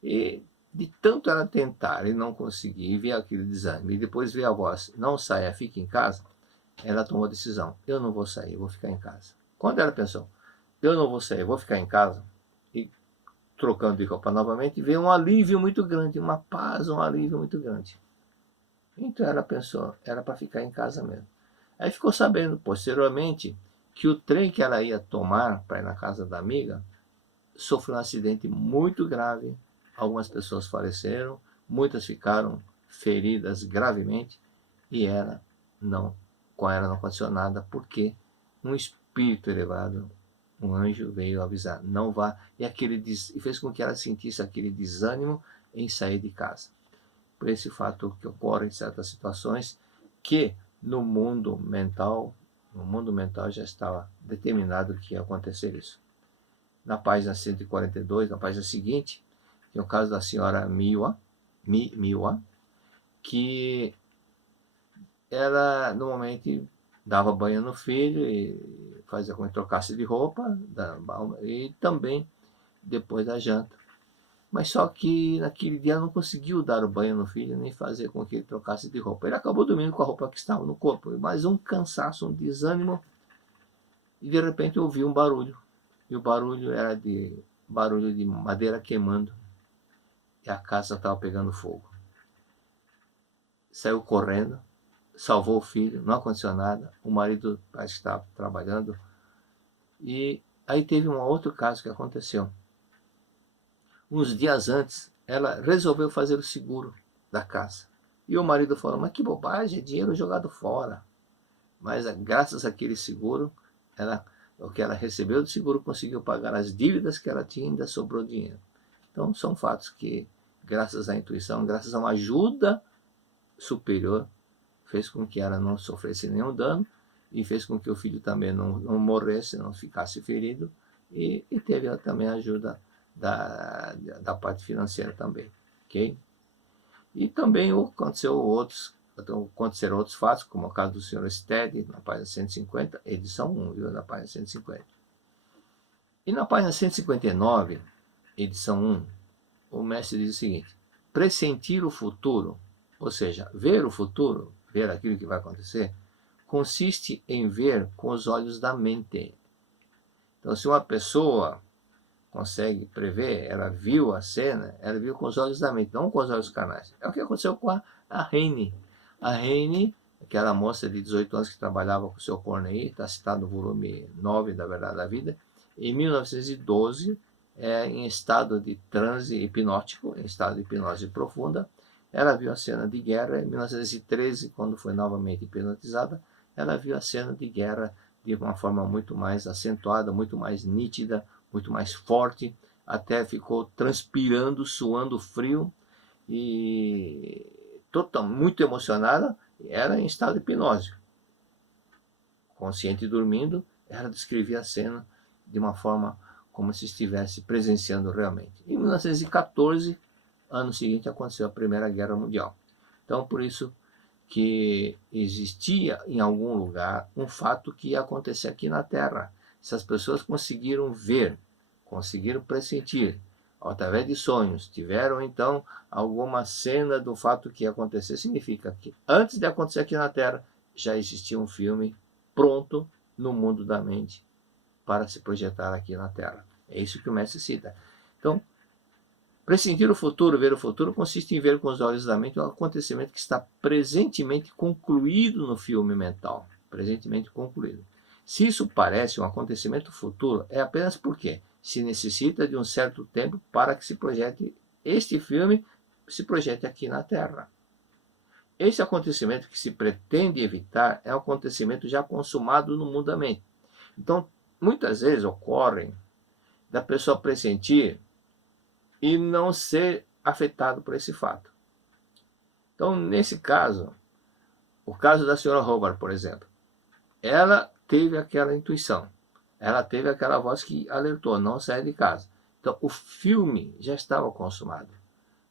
E de tanto ela tentar e não conseguir, e ver aquele desânimo, e depois ver a voz, não saia, fique em casa, ela tomou a decisão, eu não vou sair, vou ficar em casa. Quando ela pensou, eu não vou sair, vou ficar em casa, e trocando de roupa novamente, veio um alívio muito grande, uma paz, um alívio muito grande. Então ela pensou, era para ficar em casa mesmo. Aí ficou sabendo, posteriormente, que o trem que ela ia tomar para ir na casa da amiga sofreu um acidente muito grave, algumas pessoas faleceram, muitas ficaram feridas gravemente, e ela com ela não aconteceu nada, porque um espírito elevado, um anjo veio avisar, não vá, e fez com que ela sentisse aquele desânimo em sair de casa. Por esse fato que ocorre em certas situações, que no mundo mental já estava determinado que ia acontecer isso. Na página 142, na página seguinte, tem o caso da senhora Miwa, que ela normalmente dava banho no filho e fazia com que trocasse de roupa, e também depois da janta. Mas só que naquele dia ela não conseguiu dar o banho no filho, nem fazer com que ele trocasse de roupa. Ele acabou dormindo com a roupa que estava no corpo, mas um cansaço, um desânimo, e de repente ouviu um barulho. E o barulho era barulho de madeira queimando, e a casa estava pegando fogo. Saiu correndo, salvou o filho, não aconteceu nada, o marido parece que estava trabalhando. E aí teve um outro caso que aconteceu. Uns dias antes, ela resolveu fazer o seguro da casa. E o marido falou, mas que bobagem, é dinheiro jogado fora. Mas graças àquele seguro, o que ela recebeu do seguro conseguiu pagar as dívidas que ela tinha e ainda sobrou dinheiro. Então são fatos que, graças à intuição, graças a uma ajuda superior, fez com que ela não sofresse nenhum dano e fez com que o filho também não morresse, não ficasse ferido, e teve também a ajuda da parte financeira também, ok? E também aconteceram outros fatos, como o caso do Sr. Stead, na página 150, edição 1, viu? Na página 150. E na página 159, edição 1, o mestre diz o seguinte, pressentir o futuro, ou seja, ver o futuro, ver aquilo que vai acontecer, consiste em ver com os olhos da mente. Então, se uma pessoa consegue prever, ela viu a cena, ela viu com os olhos da mente, não com os olhos carnais. É o que aconteceu com a Heine. A Heine, aquela moça de 18 anos que trabalhava com o seu Cornei, está citado no volume 9 da Verdade da Vida, em 1912, em estado de transe hipnótico, em estado de hipnose profunda, ela viu a cena de guerra. Em 1913, quando foi novamente hipnotizada, ela viu a cena de guerra de uma forma muito mais acentuada, muito mais nítida, muito mais forte, até ficou transpirando, suando frio e muito emocionada. Era em estado de hipnose. Consciente e dormindo, ela descrevia a cena de uma forma como se estivesse presenciando realmente. Em 1914, ano seguinte, aconteceu a Primeira Guerra Mundial. Então, por isso que existia em algum lugar um fato que ia acontecer aqui na Terra. Essas pessoas conseguiram ver, conseguiram pressentir, através de sonhos, tiveram então alguma cena do fato que ia acontecer, significa que antes de acontecer aqui na Terra, já existia um filme pronto no mundo da mente para se projetar aqui na Terra. É isso que o mestre cita. Então, Pressentir o futuro, ver o futuro, consiste em ver com os olhos da mente um acontecimento que está presentemente concluído no filme mental. Presentemente concluído. Se isso parece um acontecimento futuro, é apenas porque se necessita de um certo tempo para que se projete este filme, se projete aqui na Terra. Esse acontecimento que se pretende evitar é um acontecimento já consumado no mundo da mente. Então, muitas vezes ocorre da pessoa pressentir e não ser afetado por esse fato. Então, nesse caso, o caso da senhora Hobart, por exemplo, ela teve aquela intuição, ela teve aquela voz que alertou, não saia de casa. Então, o filme já estava consumado,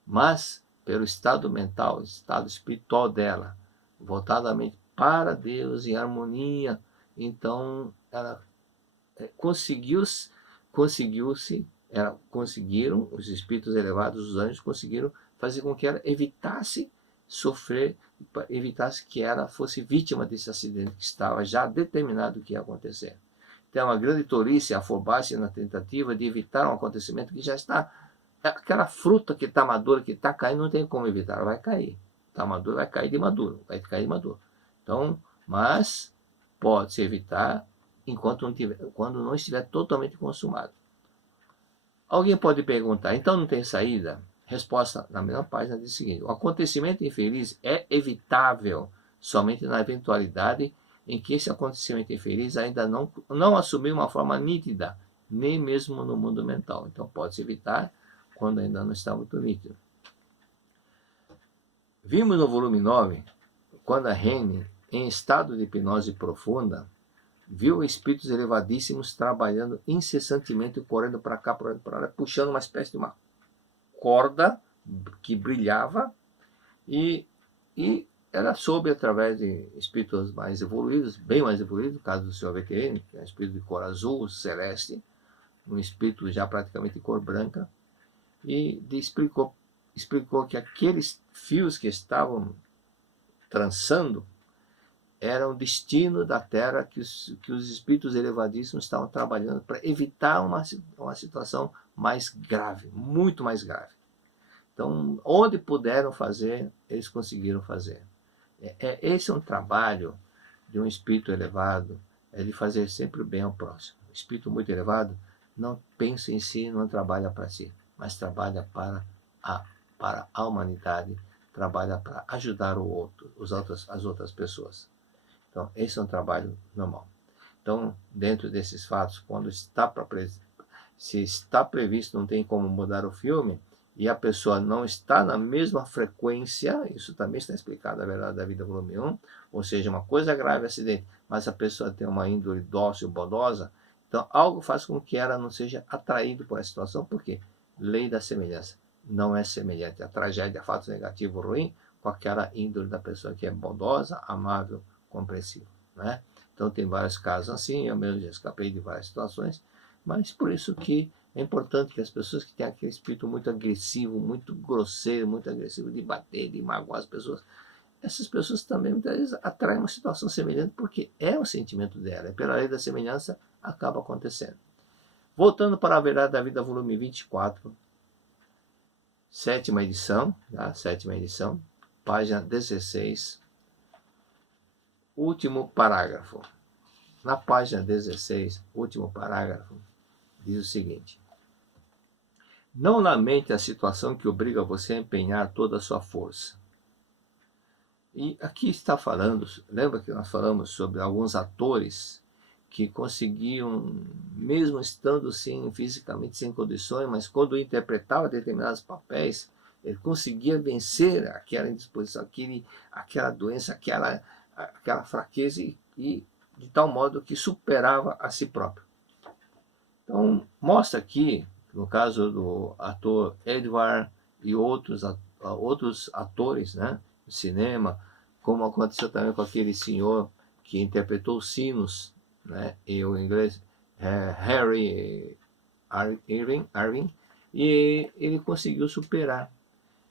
mas pelo estado mental, estado espiritual dela, voltadamente para Deus, em harmonia, então ela conseguiu-se, conseguiram, os espíritos elevados, os anjos, conseguiram fazer com que ela evitasse sofrer, evitasse que ela fosse vítima desse acidente que estava já determinado que ia acontecer. Então, é uma grande tolice afobar-se na tentativa de evitar um acontecimento que já está, aquela fruta que está madura, que está caindo, não tem como evitar, ela vai cair. Está madura, vai cair de maduro, vai cair de maduro. Então, mas pode-se evitar enquanto não tiver, quando não estiver totalmente consumado. Alguém pode perguntar, então não tem saída? Resposta na mesma página diz o seguinte: o acontecimento infeliz é evitável somente na eventualidade em que esse acontecimento infeliz ainda não assumiu uma forma nítida, nem mesmo no mundo mental. Então pode-se evitar quando ainda não está muito nítido. Vimos no volume 9, quando a Rene, em estado de hipnose profunda, viu espíritos elevadíssimos trabalhando incessantemente, correndo para cá, para lá, puxando uma espécie de uma corda que brilhava, e ela soube, através de espíritos mais evoluídos, bem mais evoluídos, no caso do Sr. VTN, que é um espírito de cor azul, celeste, um espírito já praticamente de cor branca, e explicou que aqueles fios que estavam trançando era o destino da Terra que os espíritos elevadíssimos estavam trabalhando para evitar uma situação mais grave, muito mais grave. Então, onde puderam fazer, eles conseguiram fazer. Esse é um trabalho de um espírito elevado, é de fazer sempre o bem ao próximo. O espírito muito elevado não pensa em si, não trabalha para si, mas trabalha para a humanidade, trabalha para ajudar o outro, as outras pessoas. Então, esse é um trabalho normal. Então, dentro desses fatos, quando se está previsto, não tem como mudar o filme, e a pessoa não está na mesma frequência, isso também está explicado na Verdade da Vida, volume 1, ou seja, uma coisa grave, acidente, mas a pessoa tem uma índole dócil, bondosa, então algo faz com que ela não seja atraída por essa situação, porque lei da semelhança não é semelhante. A tragédia, fato negativo, ruim, com aquela índole da pessoa que é bondosa, amável, compreensivo, né? Então tem vários casos assim, eu mesmo já escapei de várias situações, mas por isso que é importante que as pessoas que têm aquele espírito muito agressivo, muito grosseiro, muito agressivo de bater, de magoar as pessoas, essas pessoas também muitas vezes atraem uma situação semelhante, porque é o sentimento dela, e pela lei da semelhança acaba acontecendo. Voltando para a Verdade da Vida, volume 24, sétima edição, página 16, último parágrafo. Na página 16, último parágrafo, diz o seguinte: não lamente a situação que obriga você a empenhar toda a sua força. E aqui está falando, lembra que nós falamos sobre alguns atores que conseguiam, mesmo estando fisicamente sem condições, mas quando interpretava determinados papéis, ele conseguia vencer aquela indisposição, aquela doença, aquela fraqueza, e de tal modo que superava a si próprio. Então, mostra aqui, no caso do ator Edward e outros atores, né, do cinema, como aconteceu também com aquele senhor que interpretou Sinos, né, e o inglês Harry Irving, e ele conseguiu superar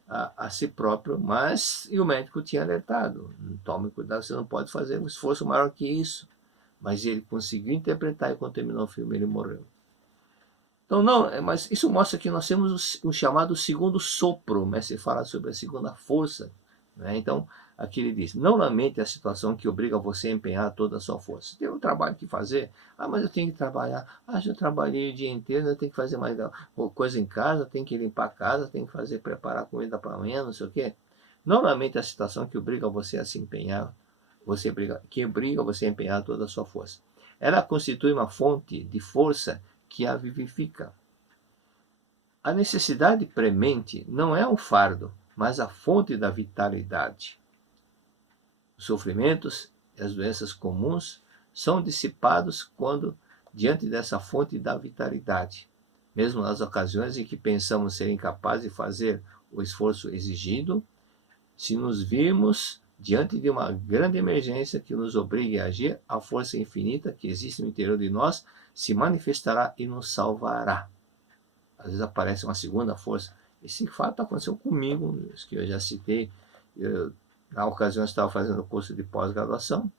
a si próprio, mas e o médico tinha alertado: tome cuidado, você não pode fazer um esforço maior que isso. Mas ele conseguiu interpretar, e quando terminou o filme ele morreu. Então, não, mas isso mostra que nós temos o chamado segundo sopro, mas se fala sobre a segunda força, né? Então, aqui ele diz, não lamente a situação que obriga você a empenhar toda a sua força. Tem um trabalho que fazer, mas eu tenho que trabalhar, já trabalhei o dia inteiro, eu tenho que fazer mais coisa em casa, tenho que limpar a casa, tenho que preparar comida para amanhã, não sei o quê. Não lamente a situação que obriga você a se empenhar, que obriga você a empenhar toda a sua força. Ela constitui uma fonte de força que a vivifica. A necessidade premente não é um fardo, mas a fonte da vitalidade. Os sofrimentos e as doenças comuns são dissipados quando, diante dessa fonte da vitalidade, mesmo nas ocasiões em que pensamos ser incapazes de fazer o esforço exigido, se nos virmos diante de uma grande emergência que nos obrigue a agir, a força infinita que existe no interior de nós se manifestará e nos salvará. Às vezes aparece uma segunda força. Esse fato aconteceu comigo, que eu já citei. Na ocasião, eu estava fazendo o curso de pós-graduação.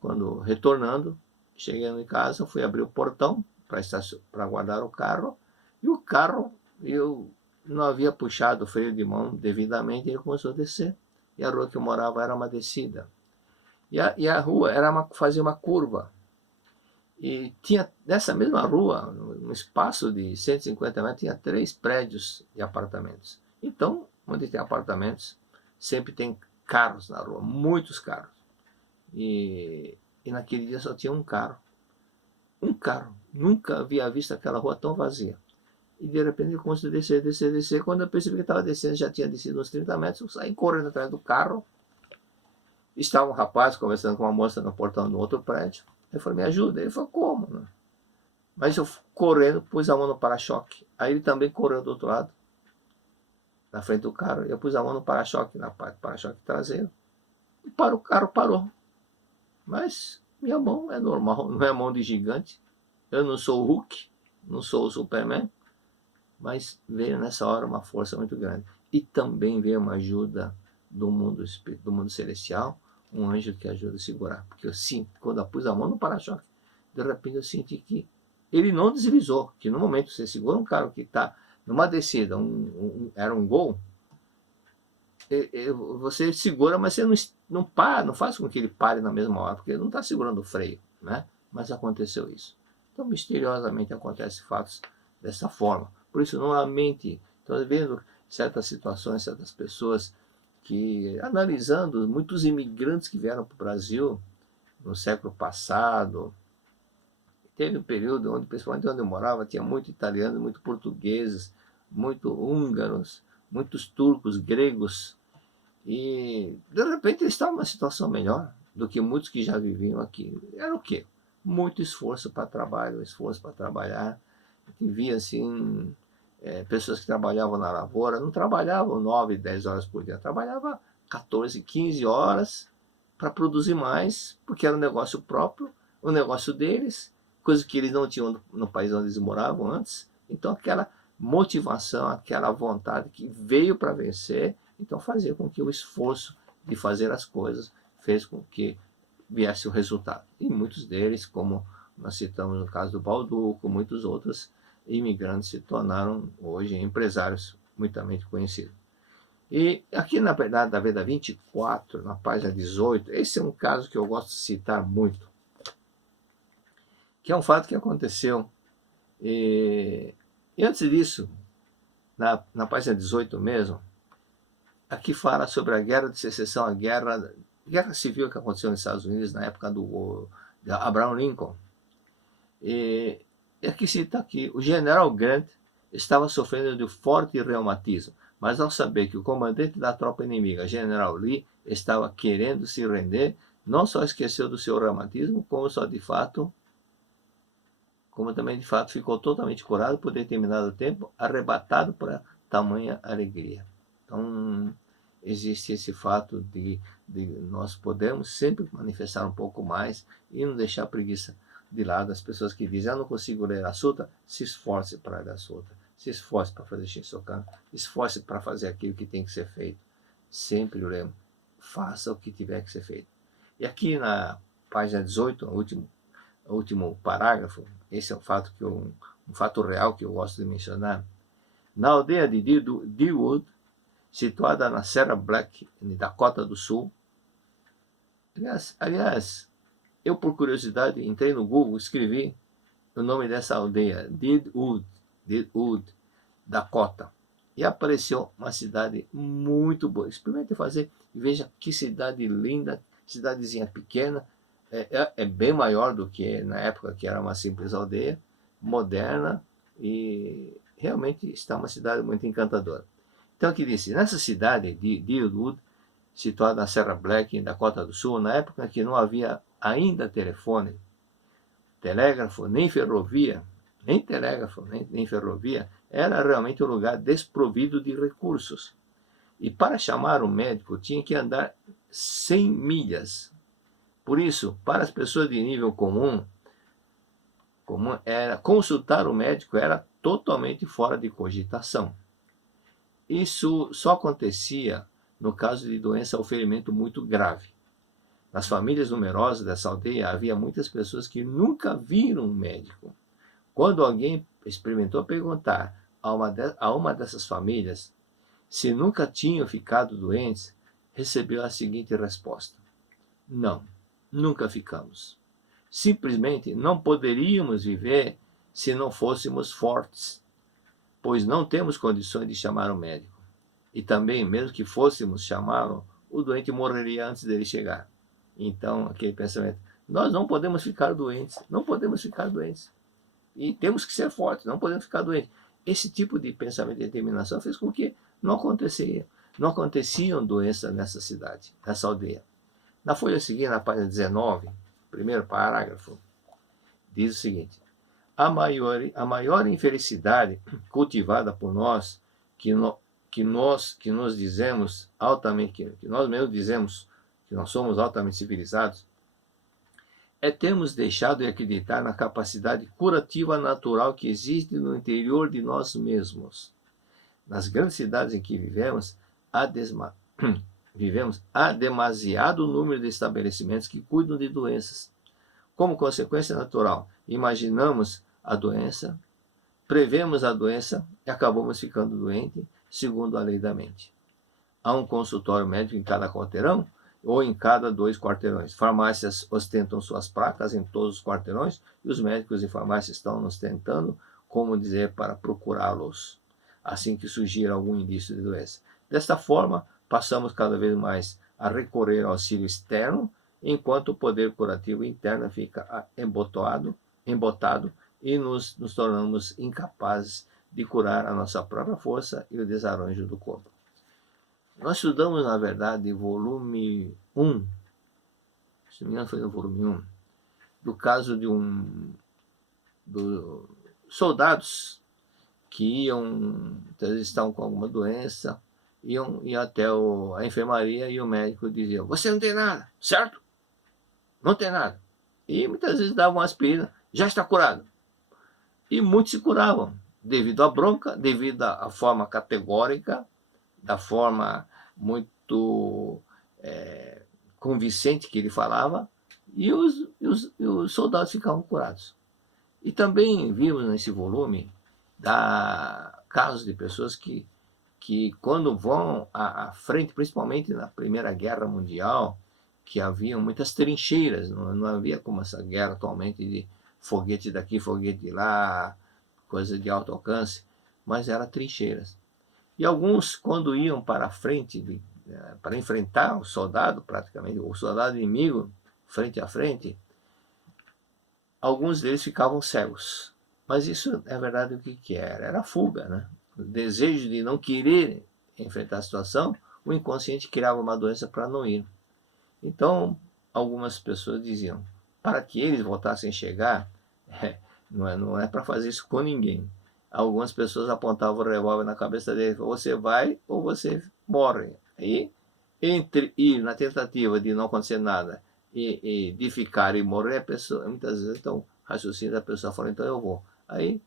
Quando retornando, chegando em casa, fui abrir o portão para guardar o carro. E o carro, eu não havia puxado o freio de mão devidamente, ele começou a descer. E a rua que eu morava era uma descida. E a rua fazia uma curva. E tinha, nessa mesma rua, um espaço de 150 metros, tinha 3 prédios de apartamentos. Então, onde tem apartamentos, sempre tem carros na rua, muitos carros. E naquele dia só tinha um carro. Um carro. Nunca havia visto aquela rua tão vazia. E de repente eu comecei a descer. Quando eu percebi que estava descendo, já tinha descido uns 30 metros, eu saí correndo atrás do carro. Estava um rapaz conversando com uma moça no portão do outro prédio. Eu falei, me ajuda. Ele falou, como? Né? Mas eu correndo, pus a mão no para-choque. Aí ele também correu do outro lado, na frente do carro. Eu pus a mão no para-choque, na parte do para-choque traseiro. E o carro parou. Mas minha mão é normal, não é mão de gigante. Eu não sou o Hulk, não sou o Superman. Mas veio nessa hora uma força muito grande. E também veio uma ajuda do mundo celestial, um anjo que ajuda a segurar. Porque eu sinto, quando eu pus a mão no para-choque, de repente eu senti que ele não deslizou. Que no momento você segura um carro que está numa descida, era um gol, você segura, mas você não para, não faz com que ele pare na mesma hora, porque ele não está segurando o freio, né? Mas aconteceu isso. Então, misteriosamente acontecem fatos dessa forma. Por isso, não lamente. Estou vendo certas situações, certas pessoas que, analisando muitos imigrantes que vieram para o Brasil no século passado, teve um período onde, principalmente onde eu morava, tinha muito italiano, muito portugueses, muito húngaros, muitos turcos, gregos, e de repente eles estavam numa situação melhor do que muitos que já viviam aqui. Era o quê? Muito esforço para trabalho, esforço para trabalhar. Que via assim, pessoas que trabalhavam na lavoura, não trabalhavam 9, 10 horas por dia, trabalhava 14, 15 horas para produzir mais, porque era um negócio próprio, um negócio deles, coisa que eles não tinham no país onde eles moravam antes. Então aquela motivação, aquela vontade que veio para vencer, então fazia com que o esforço de fazer as coisas fez com que viesse o resultado. E muitos deles, como nós citamos no caso do Balduco, muitos outros imigrantes se tornaram hoje empresários muitamente conhecidos. E aqui na verdade da Veda 24, na página 18, esse é um caso que eu gosto de citar muito, que é um fato que aconteceu. E antes disso, na página 18 mesmo, aqui fala sobre a Guerra de Secessão, a guerra civil que aconteceu nos Estados Unidos na época de Abraham Lincoln. E aqui cita aqui, o general Grant estava sofrendo de forte reumatismo, mas ao saber que o comandante da tropa inimiga, general Lee, estava querendo se render, não só esqueceu do seu reumatismo, como também de fato ficou totalmente curado por determinado tempo, arrebatado por tamanha alegria. Então, existe esse fato de nós podemos sempre manifestar um pouco mais e não deixar a preguiça de lado. As pessoas que dizem, não consigo ler a Sutra, se esforce para ler a Sutra, se esforce para fazer Shinsokan, esforce para fazer aquilo que tem que ser feito. Sempre o lema, faça o que tiver que ser feito. E aqui na página 18, o último parágrafo, esse é um fato que um um fato real que eu gosto de mencionar. Na aldeia de Deerwood, situada na Serra Black, em Dakota do Sul. Aliás, eu por curiosidade entrei no Google, escrevi o nome dessa aldeia, Deerwood, Dakota. E apareceu uma cidade muito boa. Experimente fazer e veja que cidade linda, cidadezinha pequena, é bem maior do que na época que era uma simples aldeia, moderna, e realmente está uma cidade muito encantadora. Então, aqui disse, nessa cidade de Deerwood, situada na Serra Black, em Dakota do Sul, na época que não havia ainda telefone, telégrafo, nem ferrovia, nem ferrovia, era realmente um lugar desprovido de recursos. E para chamar um médico tinha que andar 100 milhas. Por isso, para as pessoas de nível comum era consultar o médico era totalmente fora de cogitação. Isso só acontecia no caso de doença ou ferimento muito grave. Nas famílias numerosas dessa aldeia havia muitas pessoas que nunca viram um médico. Quando alguém experimentou perguntar a uma dessas famílias se nunca tinham ficado doentes, recebeu a seguinte resposta: não, nunca ficamos. Simplesmente não poderíamos viver se não fôssemos fortes, pois não temos condições de chamar um médico. E também, mesmo que fôssemos chamá-lo, o doente morreria antes dele chegar. Então, aquele pensamento, nós não podemos ficar doentes, não podemos ficar doentes. E temos que ser fortes, não podemos ficar doentes. Esse tipo de pensamento e determinação fez com que não aconteciam doenças nessa cidade, nessa aldeia. Na folha seguinte, na página 19, primeiro parágrafo, diz o seguinte: a maior infelicidade cultivada por nós, que nós dizemos altamente, que nós mesmos dizemos que nós somos altamente civilizados, é termos deixado de acreditar na capacidade curativa natural que existe no interior de nós mesmos. Nas grandes cidades em que vivemos, há demasiado número de estabelecimentos que cuidam de doenças. Como consequência natural, imaginamos a doença, prevemos a doença e acabamos ficando doentes, segundo a lei da mente. Há um consultório médico em cada quarteirão ou em cada 2 quarteirões. Farmácias ostentam suas placas em todos os quarteirões e os médicos e farmácias estão nos tentando, como dizer, para procurá-los, assim que surgir algum indício de doença. Desta forma, passamos cada vez mais a recorrer ao auxílio externo, enquanto o poder curativo interno fica embotado e nos tornamos incapazes de curar a nossa própria força e o desarranjo do corpo. Nós estudamos, na verdade, volume 1, se não me engano foi no volume 1, do caso de soldados que iam, eles estavam com alguma doença, iam até a enfermaria e o médico dizia: você não tem nada, certo? Não tem nada. E muitas vezes davam aspirina, já está curado. E muitos se curavam, devido à bronca, devido à forma categórica, da forma muito convincente que ele falava, e os soldados ficavam curados. E também vimos nesse volume casos de pessoas que quando vão à frente, principalmente na Primeira Guerra Mundial, que haviam muitas trincheiras, não havia como essa guerra atualmente de foguete daqui, foguete de lá, coisa de alto alcance, mas eram trincheiras. E alguns, quando iam para a frente, para enfrentar o soldado, praticamente, o soldado inimigo, frente a frente, alguns deles ficavam cegos. Mas isso, na verdade, o que era? Era a fuga, né? O desejo de não querer enfrentar a situação, o inconsciente criava uma doença para não ir. Então, algumas pessoas diziam, para que eles voltassem a enxergar, não é para fazer isso com ninguém. Algumas pessoas apontavam o revólver na cabeça dele, você vai ou você morre. E entre ir na tentativa de não acontecer nada e de ficar e morrer, a pessoa, muitas vezes estão raciocinando, a pessoa fala, então eu vou. Aí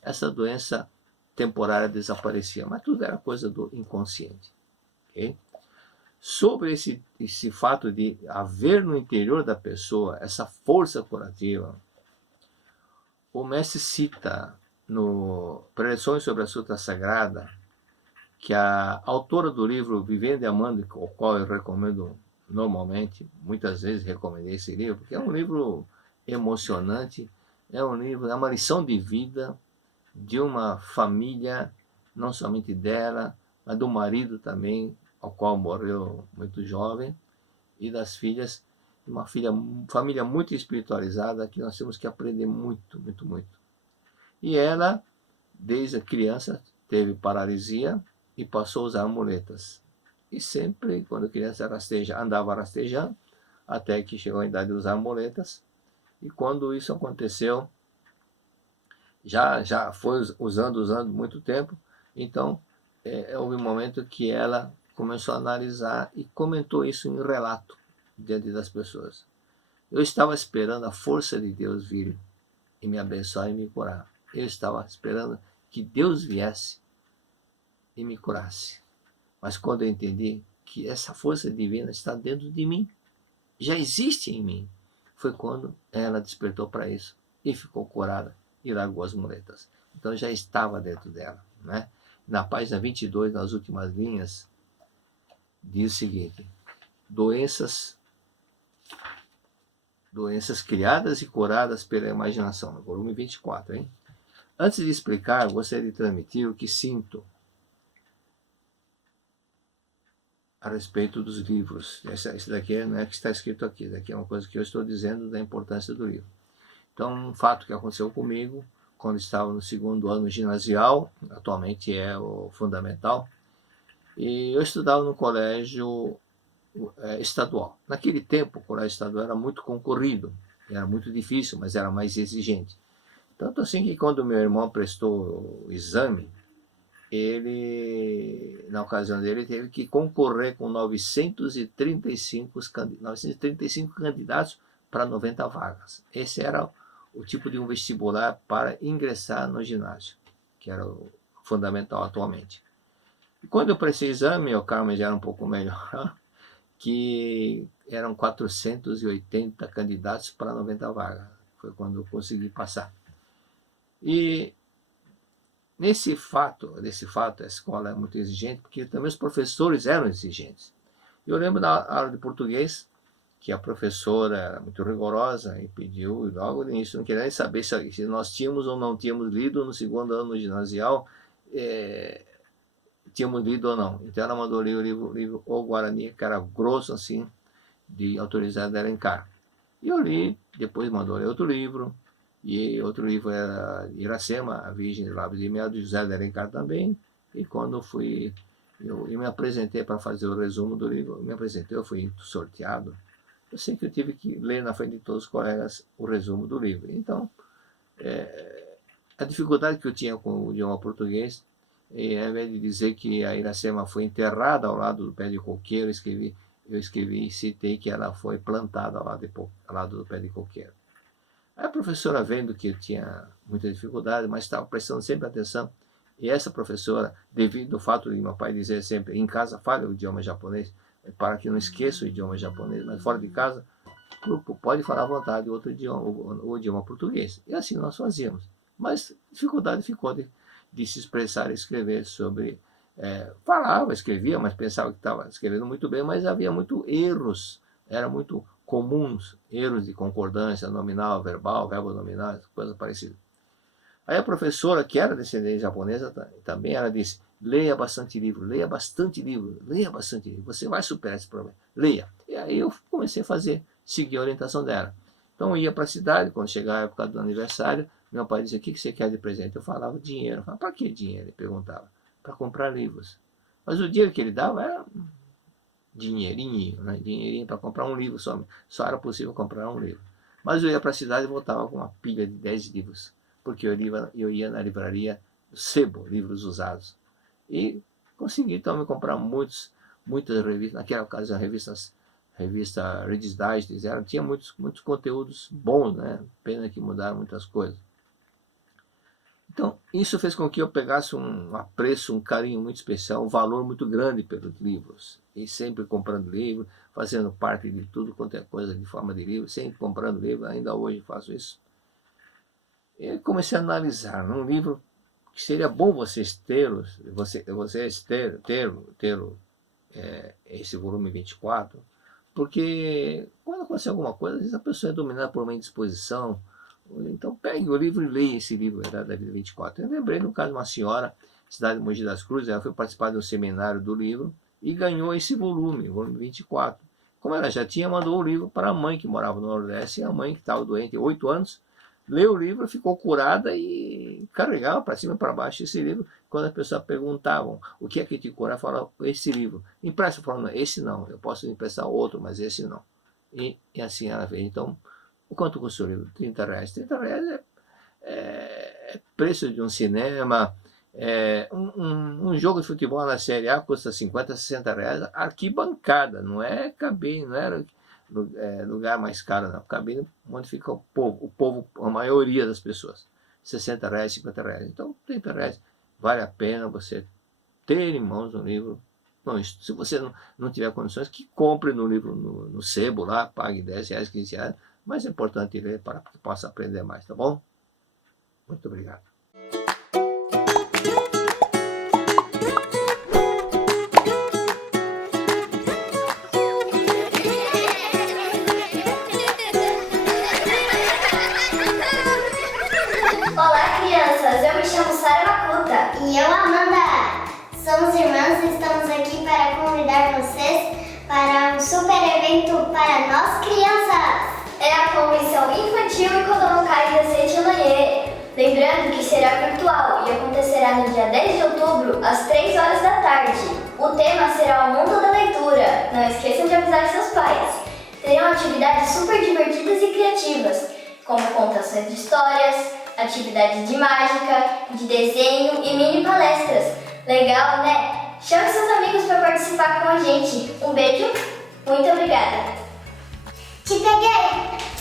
essa doença temporária desaparecia, mas tudo era coisa do inconsciente. Okay? Sobre esse fato de haver no interior da pessoa essa força curativa, O mestre cita no Preleções sobre a Sutra Sagrada que a autora do livro Vivendo e Amando, o qual eu recomendo normalmente, muitas vezes recomendei esse livro, porque é um livro emocionante, é um livro, é uma lição de vida de uma família, não somente dela, mas do marido também, ao qual morreu muito jovem, e das filhas, uma família muito espiritualizada, que nós temos que aprender muito, muito, muito. E ela, desde a criança, teve paralisia e passou a usar muletas. E sempre, quando a criança andava rastejando, até que chegou a idade de usar muletas. E quando isso aconteceu, já foi usando muito tempo. Então, houve um momento que ela começou a analisar e comentou isso em relato diante das pessoas. Eu estava esperando a força de Deus vir e me abençoar e me curar. Eu estava esperando que Deus viesse e me curasse. Mas quando eu entendi que essa força divina está dentro de mim, já existe em mim, foi quando ela despertou para isso e ficou curada e largou as muletas. Então já estava dentro dela, né? Na página 22, nas últimas linhas, diz o seguinte: doenças criadas e curadas pela imaginação, no volume 24, hein? Antes de explicar, gostaria de transmitir o que sinto a respeito dos livros. Isso daqui não é que está escrito aqui, isso daqui é uma coisa que eu estou dizendo da importância do livro. Então, um fato que aconteceu comigo, quando estava no segundo ano ginasial, atualmente é o fundamental, e eu estudava no colégio estadual. Naquele tempo, o colégio estadual era muito concorrido, era muito difícil, mas era mais exigente. Tanto assim que quando meu irmão prestou o exame, ele, na ocasião dele, teve que concorrer com 935 candidatos para 90 vagas. Esse era o tipo de um vestibular para ingressar no ginásio, que era o fundamental atualmente. E quando eu prestei exame, o Carmen já era um pouco melhor, que eram 480 candidatos para 90 vagas. Foi quando eu consegui passar. E nesse fato, a escola é muito exigente, porque também os professores eram exigentes. Eu lembro na aula de português, que a professora era muito rigorosa e pediu, logo no início, não queria nem saber se nós tínhamos ou não tínhamos lido no segundo ano ginasial, tínhamos lido ou não. Então ela mandou ler o livro O Guarani, que era grosso assim, de autorizado de Alencar. E eu li, depois mandou ler outro livro, e outro livro era Iracema, a Virgem de Lábios de Mel, de José de Alencar também. E quando eu me apresentei para fazer o resumo do livro, eu fui sorteado. Eu sei que eu tive que ler na frente de todos os colegas o resumo do livro. Então, a dificuldade que eu tinha com o idioma português, ao invés de dizer que a Iracema foi enterrada ao lado do pé de coqueiro, eu escrevi e citei que ela foi plantada ao lado do pé de coqueiro. Aí a professora, vendo que eu tinha muita dificuldade, mas estava prestando sempre atenção, e essa professora, devido ao fato de meu pai dizer sempre, em casa fale o idioma japonês, para que não esqueça o idioma japonês, mas fora de casa, pode falar à vontade outro idioma, o idioma português. E assim nós fazíamos. Mas dificuldade ficou de se expressar e escrever sobre... falava, escrevia, mas pensava que estava escrevendo muito bem, mas havia muito erros, era muito comuns, erros de concordância nominal, verbal, verbo nominal, coisa parecida. Aí a professora, que era descendente japonesa, também ela disse, leia bastante livro, leia bastante livro, leia bastante livro, você vai superar esse problema, leia. E aí eu comecei a seguir a orientação dela. Então eu ia para a cidade, quando chegava a época do aniversário, meu pai dizia, o que você quer de presente? Eu falava dinheiro. Eu falava, para que dinheiro? Ele perguntava. Para comprar livros. Mas o dinheiro que ele dava era dinheirinho, né? Dinheirinho para comprar um livro só era possível comprar um livro. Mas eu ia para a cidade e voltava com uma pilha de 10 livros, porque eu ia na livraria Sebo, livros usados. E consegui então me comprar muitas revistas, naquela ocasião revista Reader's Digest, tinha muitos conteúdos bons, né? Pena que mudaram muitas coisas. Então, isso fez com que eu pegasse um apreço, um carinho muito especial, um valor muito grande pelos livros. E sempre comprando livro, fazendo parte de tudo quanto é coisa de forma de livro, sempre comprando livro, ainda hoje faço isso. Eu comecei a analisar num livro que seria bom vocês esse volume 24, porque quando acontecer alguma coisa, às vezes a pessoa é dominada por uma indisposição. Então pegue o livro e leia esse livro da Vida 24. Eu lembrei no caso de uma senhora, cidade de Mogi das Cruzes, ela foi participar de um seminário do livro e ganhou esse volume, o volume 24. Como ela já tinha, mandou o livro para a mãe que morava no Nordeste, e a mãe que estava doente, 8 anos, leu o livro, ficou curada e carregava para cima e para baixo esse livro. Quando as pessoas perguntavam o que é que te cura, falava esse livro. Empresta, falando, esse não, eu posso emprestar outro, mas esse não. E assim ela fez. Então, o quanto custa o livro? R$30. R$30 é preço de um cinema. Um jogo de futebol na Série A custa R$50, R$60. Arquibancada, não é cabine, não era lugar mais caro, não. Cabine onde fica o povo, a maioria das pessoas. R$60, R$50. Então, R$30 vale a pena você ter em mãos um livro. Bom, se você não tiver condições, que compre no livro no sebo lá, pague R$10, R$15. Mas é importante ler para que possa aprender mais, tá bom? Muito obrigado. Olá, crianças! Eu me chamo Sara Makuta. E eu, Amanda. Somos irmãs e estamos aqui para convidar vocês para um super evento para nós crianças. É a Convenção Infantil e Kodomokai Recente Noie. Lembrando que será virtual e acontecerá no dia 10 de outubro, às 3 horas da tarde. O tema será o mundo da leitura. Não esqueçam de avisar seus pais. Terão atividades super divertidas e criativas, como contações de histórias, atividades de mágica, de desenho e mini palestras. Legal, né? Chame seus amigos para participar com a gente. Um beijo, muito obrigada! Te peguei!